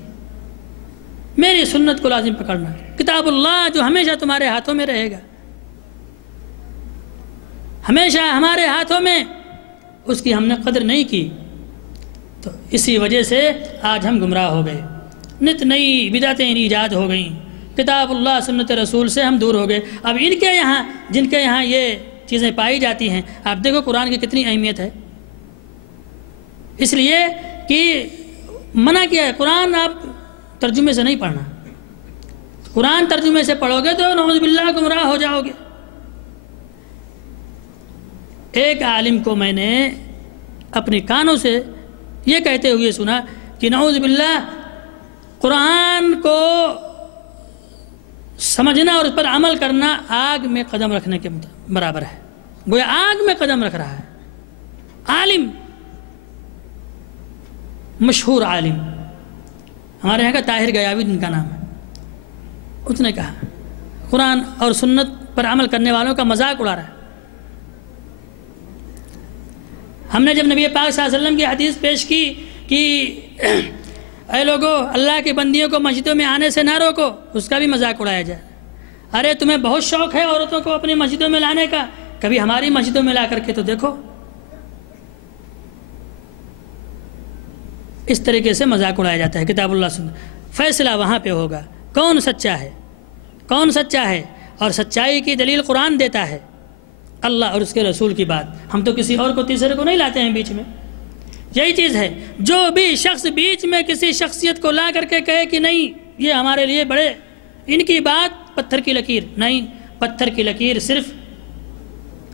میری سنت کو لازم پکڑنا، کتاب اللہ جو ہمیشہ تمہارے ہاتھوں میں رہے گا، ہمیشہ ہمارے ہاتھوں میں، اس کی ہم نے قدر نہیں کی، تو اسی وجہ سے آج ہم گمراہ ہو گئے، نت نئی بدعتیں ایجاد ہو گئیں، کتاب اللہ سنت رسول سے ہم دور ہو گئے۔ اب ان کے یہاں، جن کے یہاں یہ چیزیں پائی جاتی ہیں، آپ دیکھو قرآن کی کتنی اہمیت ہے، اس لیے کہ منع کیا ہے قرآن آپ ترجمے سے نہیں پڑھنا، قرآن ترجمے سے پڑھو گے تو نعوذ باللہ گمراہ ہو جاؤ گے۔ ایک عالم کو میں نے اپنے کانوں سے یہ کہتے ہوئے سنا کہ نعوذ باللہ قرآن کو سمجھنا اور اس پر عمل کرنا آگ میں قدم رکھنے کے برابر ہے، گویا آگ میں قدم رکھ رہا ہے۔ عالم، مشہور عالم، ہمارے یہاں کا طاہر گیاوی جن کا نام ہے، اس نے کہا قرآن اور سنت پر عمل کرنے والوں کا مذاق اڑا رہا ہے۔ ہم نے جب نبی پاک صلی اللہ علیہ وسلم کی حدیث پیش کی کہ اے لوگو اللہ کے بندیوں کو مسجدوں میں آنے سے نہ روکو، اس کا بھی مذاق اڑایا جائے۔ ارے تمہیں بہت شوق ہے عورتوں کو اپنی مسجدوں میں لانے کا، کبھی ہماری مسجدوں میں لا کر کے تو دیکھو۔ اس طریقے سے مذاق اڑایا جاتا ہے کتاب اللہ سنت۔ فیصلہ وہاں پہ ہوگا کون سچا ہے، کون سچا ہے، اور سچائی کی دلیل قرآن دیتا ہے، اللہ اور اس کے رسول کی بات۔ ہم تو کسی اور کو، تیسرے کو نہیں لاتے ہیں بیچ میں۔ یہی چیز ہے، جو بھی شخص بیچ میں کسی شخصیت کو لا کر کے کہے کہ نہیں یہ ہمارے لیے بڑے، ان کی بات پتھر کی لکیر نہیں، پتھر کی لکیر صرف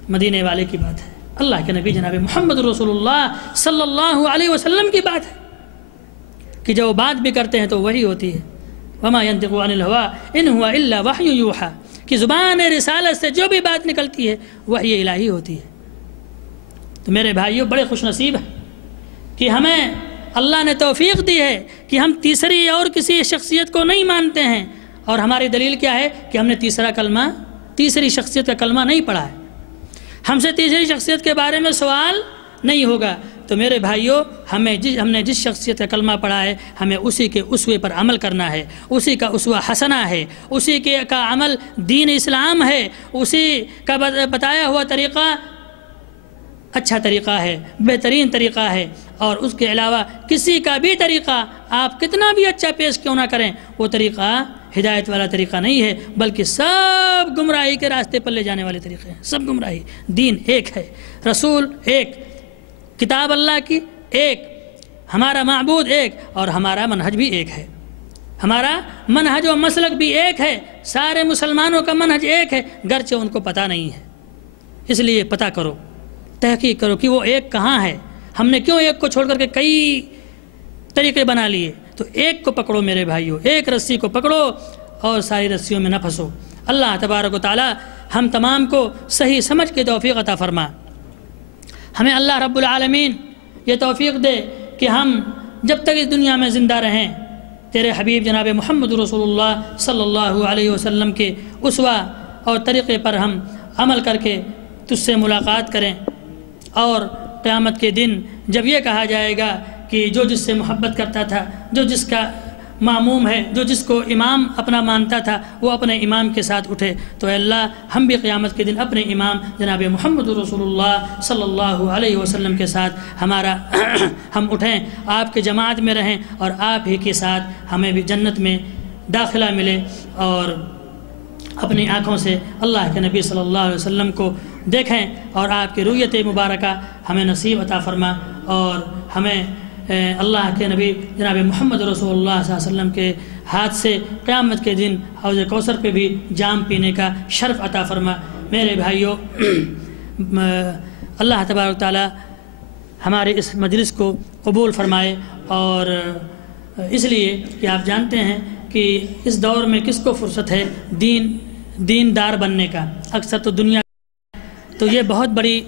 مدینے والے کی بات ہے، اللہ کے نبی جناب محمد رسول اللہ صلی اللہ علیہ وسلم کی بات ہے، کہ جو بات بھی کرتے ہیں تو وہی ہوتی ہے۔ وما ينطق عن الهوى ان هو الا وحی یوحى، کہ زبان رسالت سے جو بھی بات نکلتی ہے وحی الہی ہوتی ہے۔ تو میرے بھائیوں بڑے خوش نصیب ہیں کہ ہمیں اللہ نے توفیق دی ہے کہ ہم تیسری اور کسی شخصیت کو نہیں مانتے ہیں، اور ہماری دلیل کیا ہے کہ ہم نے تیسری شخصیت کا کلمہ نہیں پڑھا ہے، ہم سے تیسری شخصیت کے بارے میں سوال نہیں ہوگا۔ تو میرے بھائیوں ہم نے جس شخصیت کا کلمہ پڑھا ہے ہمیں اسی کے اسوے پر عمل کرنا ہے، اسی کا اسوہ حسنہ ہے، اسی کا عمل دین اسلام ہے، اسی کا بتایا ہوا طریقہ اچھا طریقہ ہے، بہترین طریقہ ہے، اور اس کے علاوہ کسی کا بھی طریقہ آپ کتنا بھی اچھا پیش کیوں نہ کریں، وہ طریقہ ہدایت والا طریقہ نہیں ہے، بلکہ سب گمراہی کے راستے پر لے جانے والے طریقے ہیں، سب گمراہی۔ دین ایک ہے، رسول ایک، کتاب اللہ کی ایک، ہمارا معبود ایک، اور ہمارا منہج بھی ایک ہے، ہمارا منہج و مسلک بھی ایک ہے، سارے مسلمانوں کا منہج ایک ہے، گرچہ ان کو پتہ نہیں ہے۔ اس لیے پتہ کرو، تحقیق کرو کہ وہ ایک کہاں ہے، ہم نے کیوں ایک کو چھوڑ کر کے کئی طریقے بنا لیے۔ تو ایک کو پکڑو میرے بھائیوں، ایک رسی کو پکڑو اور ساری رسیوں میں نہ پھنسو۔ اللہ تبارک و تعالی ہم تمام کو صحیح سمجھ کے توفیق عطا فرما۔ ہمیں اللہ رب العالمین یہ توفیق دے کہ ہم جب تک اس دنیا میں زندہ رہیں تیرے حبیب جناب محمد رسول اللہ صلی اللہ علیہ وسلم کے اسوہ اور طریقے پر ہم عمل کر کے تجھ سے ملاقات کریں، اور قیامت کے دن جب یہ کہا جائے گا کہ جو جس سے محبت کرتا تھا، جو جس کا ماموم ہے، جو جس کو امام اپنا مانتا تھا، وہ اپنے امام کے ساتھ اٹھے، تو اے اللہ ہم بھی قیامت کے دن اپنے امام جناب محمد رسول اللہ صلی اللہ علیہ وسلم کے ساتھ ہم اٹھیں، آپ کے جماعت میں رہیں، اور آپ ہی کے ساتھ ہمیں بھی جنت میں داخلہ ملے، اور اپنی آنکھوں سے اللہ کے نبی صلی اللہ علیہ وسلم کو دیکھیں، اور آپ کی رویت مبارکہ ہمیں نصیب عطا فرما، اور ہمیں اللہ کے نبی جناب محمد رسول اللہ صلی اللہ علیہ وسلم کے ہاتھ سے قیامت کے دن حوض کوثر پہ بھی جام پینے کا شرف عطا فرما۔ میرے بھائیوں، اللہ تبارک تعالی ہمارے اس مجلس کو قبول فرمائے، اور اس لیے کہ آپ جانتے ہیں کہ اس دور میں کس کو فرصت ہے دیندار بننے کا، اکثر تو دنیا، تو یہ بہت بڑی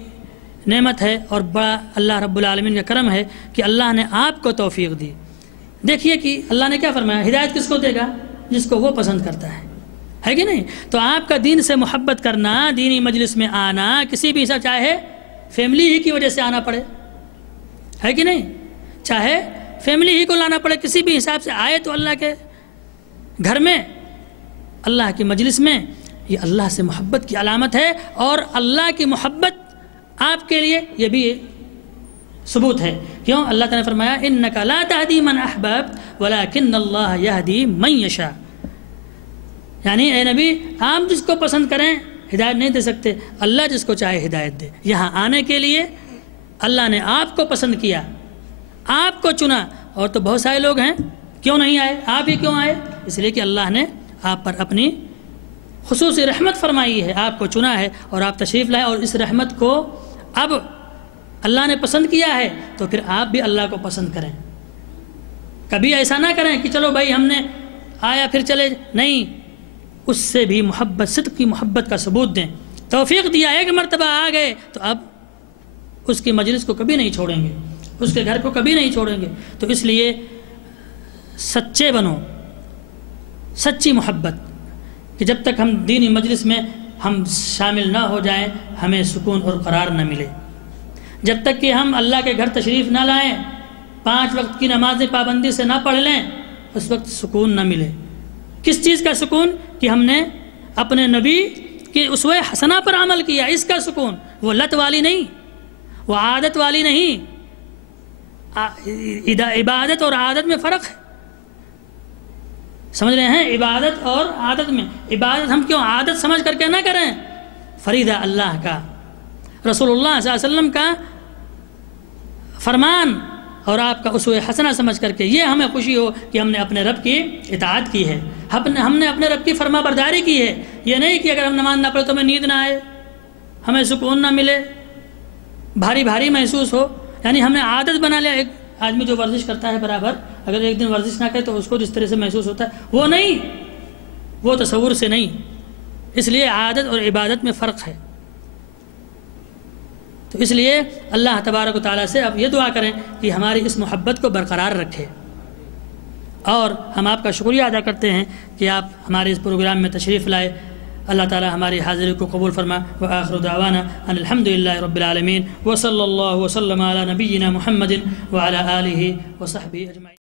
نعمت ہے اور بڑا اللہ رب العالمین کا کرم ہے کہ اللہ نے آپ کو توفیق دی۔ دیکھیے کہ اللہ نے کیا فرمایا، ہدایت کس کو دے گا؟ جس کو وہ پسند کرتا ہے کہ نہیں؟ تو آپ کا دین سے محبت کرنا، دینی مجلس میں آنا، کسی بھی حساب، چاہے فیملی ہی کی وجہ سے آنا پڑے، ہے کہ نہیں؟ چاہے فیملی ہی کو لانا پڑے، کسی بھی حساب سے آئے تو اللہ کے گھر میں، اللہ کی مجلس میں، یہ اللہ سے محبت کی علامت ہے، اور اللہ کی محبت آپ کے لیے یہ بھی ثبوت ہے۔ کیوں؟ اللہ تعالیٰ نے فرمایا انک لا تہدی من احببت ولکن اللہ یہدی من یشاء، یعنی اے نبی آپ جس کو پسند کریں ہدایت نہیں دے سکتے، اللہ جس کو چاہے ہدایت دے۔ یہاں آنے کے لیے اللہ نے آپ کو پسند کیا، آپ کو چنا، اور تو بہت سارے لوگ ہیں کیوں نہیں آئے، آپ ہی کیوں آئے؟ اس لیے کہ اللہ نے آپ پر اپنی خصوصی رحمت فرمائی ہے، آپ کو چنا ہے اور آپ تشریف لائے، اور اس رحمت کو اب اللہ نے پسند کیا ہے تو پھر آپ بھی اللہ کو پسند کریں۔ کبھی ایسا نہ کریں کہ چلو بھائی ہم نے آیا پھر چلے، نہیں، اس سے بھی محبت، صدق کی محبت کا ثبوت دیں۔ توفیق دیا، ایک مرتبہ آ گئے تو اب اس کی مجلس کو کبھی نہیں چھوڑیں گے، اس کے گھر کو کبھی نہیں چھوڑیں گے۔ تو اس لیے سچے بنو، سچی محبت، کہ جب تک ہم دینی مجلس میں ہم شامل نہ ہو جائیں ہمیں سکون اور قرار نہ ملے۔ جب تک کہ ہم اللہ کے گھر تشریف نہ لائیں، 5 وقت کی نمازیں پابندی سے نہ پڑھ لیں، اس وقت سکون نہ ملے۔ کس چیز کا سکون؟ کہ ہم نے اپنے نبی کی اسوہ حسنہ پر عمل کیا، اس کا سکون، وہ لت والی نہیں، وہ عادت والی نہیں۔ عبادت اور عادت میں فرق ہے، سمجھ رہے ہیں؟ عبادت اور عادت میں، عبادت ہم کیوں عادت سمجھ کر کے نہ کریں، فریضہ اللہ کا، رسول اللہ صلی اللہ علیہ وسلم کا فرمان اور آپ کا اسوہ حسنہ سمجھ کر کے یہ ہمیں خوشی ہو کہ ہم نے اپنے رب کی اطاعت کی ہے، ہم نے اپنے رب کی فرما برداری کی ہے۔ یہ نہیں کہ اگر ہم نماز نہ پڑھے تو ہمیں نیند نہ آئے، ہمیں سکون نہ ملے، بھاری بھاری محسوس ہو، یعنی ہم نے عادت بنا لیا۔ ایک آدمی جو ورزش کرتا ہے برابر، اگر ایک دن ورزش نہ کرے تو اس کو جس طرح سے محسوس ہوتا ہے وہ نہیں، وہ تصور سے نہیں۔ اس لیے عادت اور عبادت میں فرق ہے۔ تو اس لیے اللہ تبارک و تعالیٰ سے اب یہ دعا کریں کہ ہماری اس محبت کو برقرار رکھے، اور ہم آپ کا شکریہ ادا کرتے ہیں کہ آپ ہمارے اس پروگرام میں تشریف لائے۔ اللہ تعالیٰ ہماری حاضری کو قبول فرما۔ وآخر دعوانا ان الحمدللہ رب العالمین، وصلی اللہ وسلم علی نبینا محمد وعلی آلہ وصحبہ اجمعین۔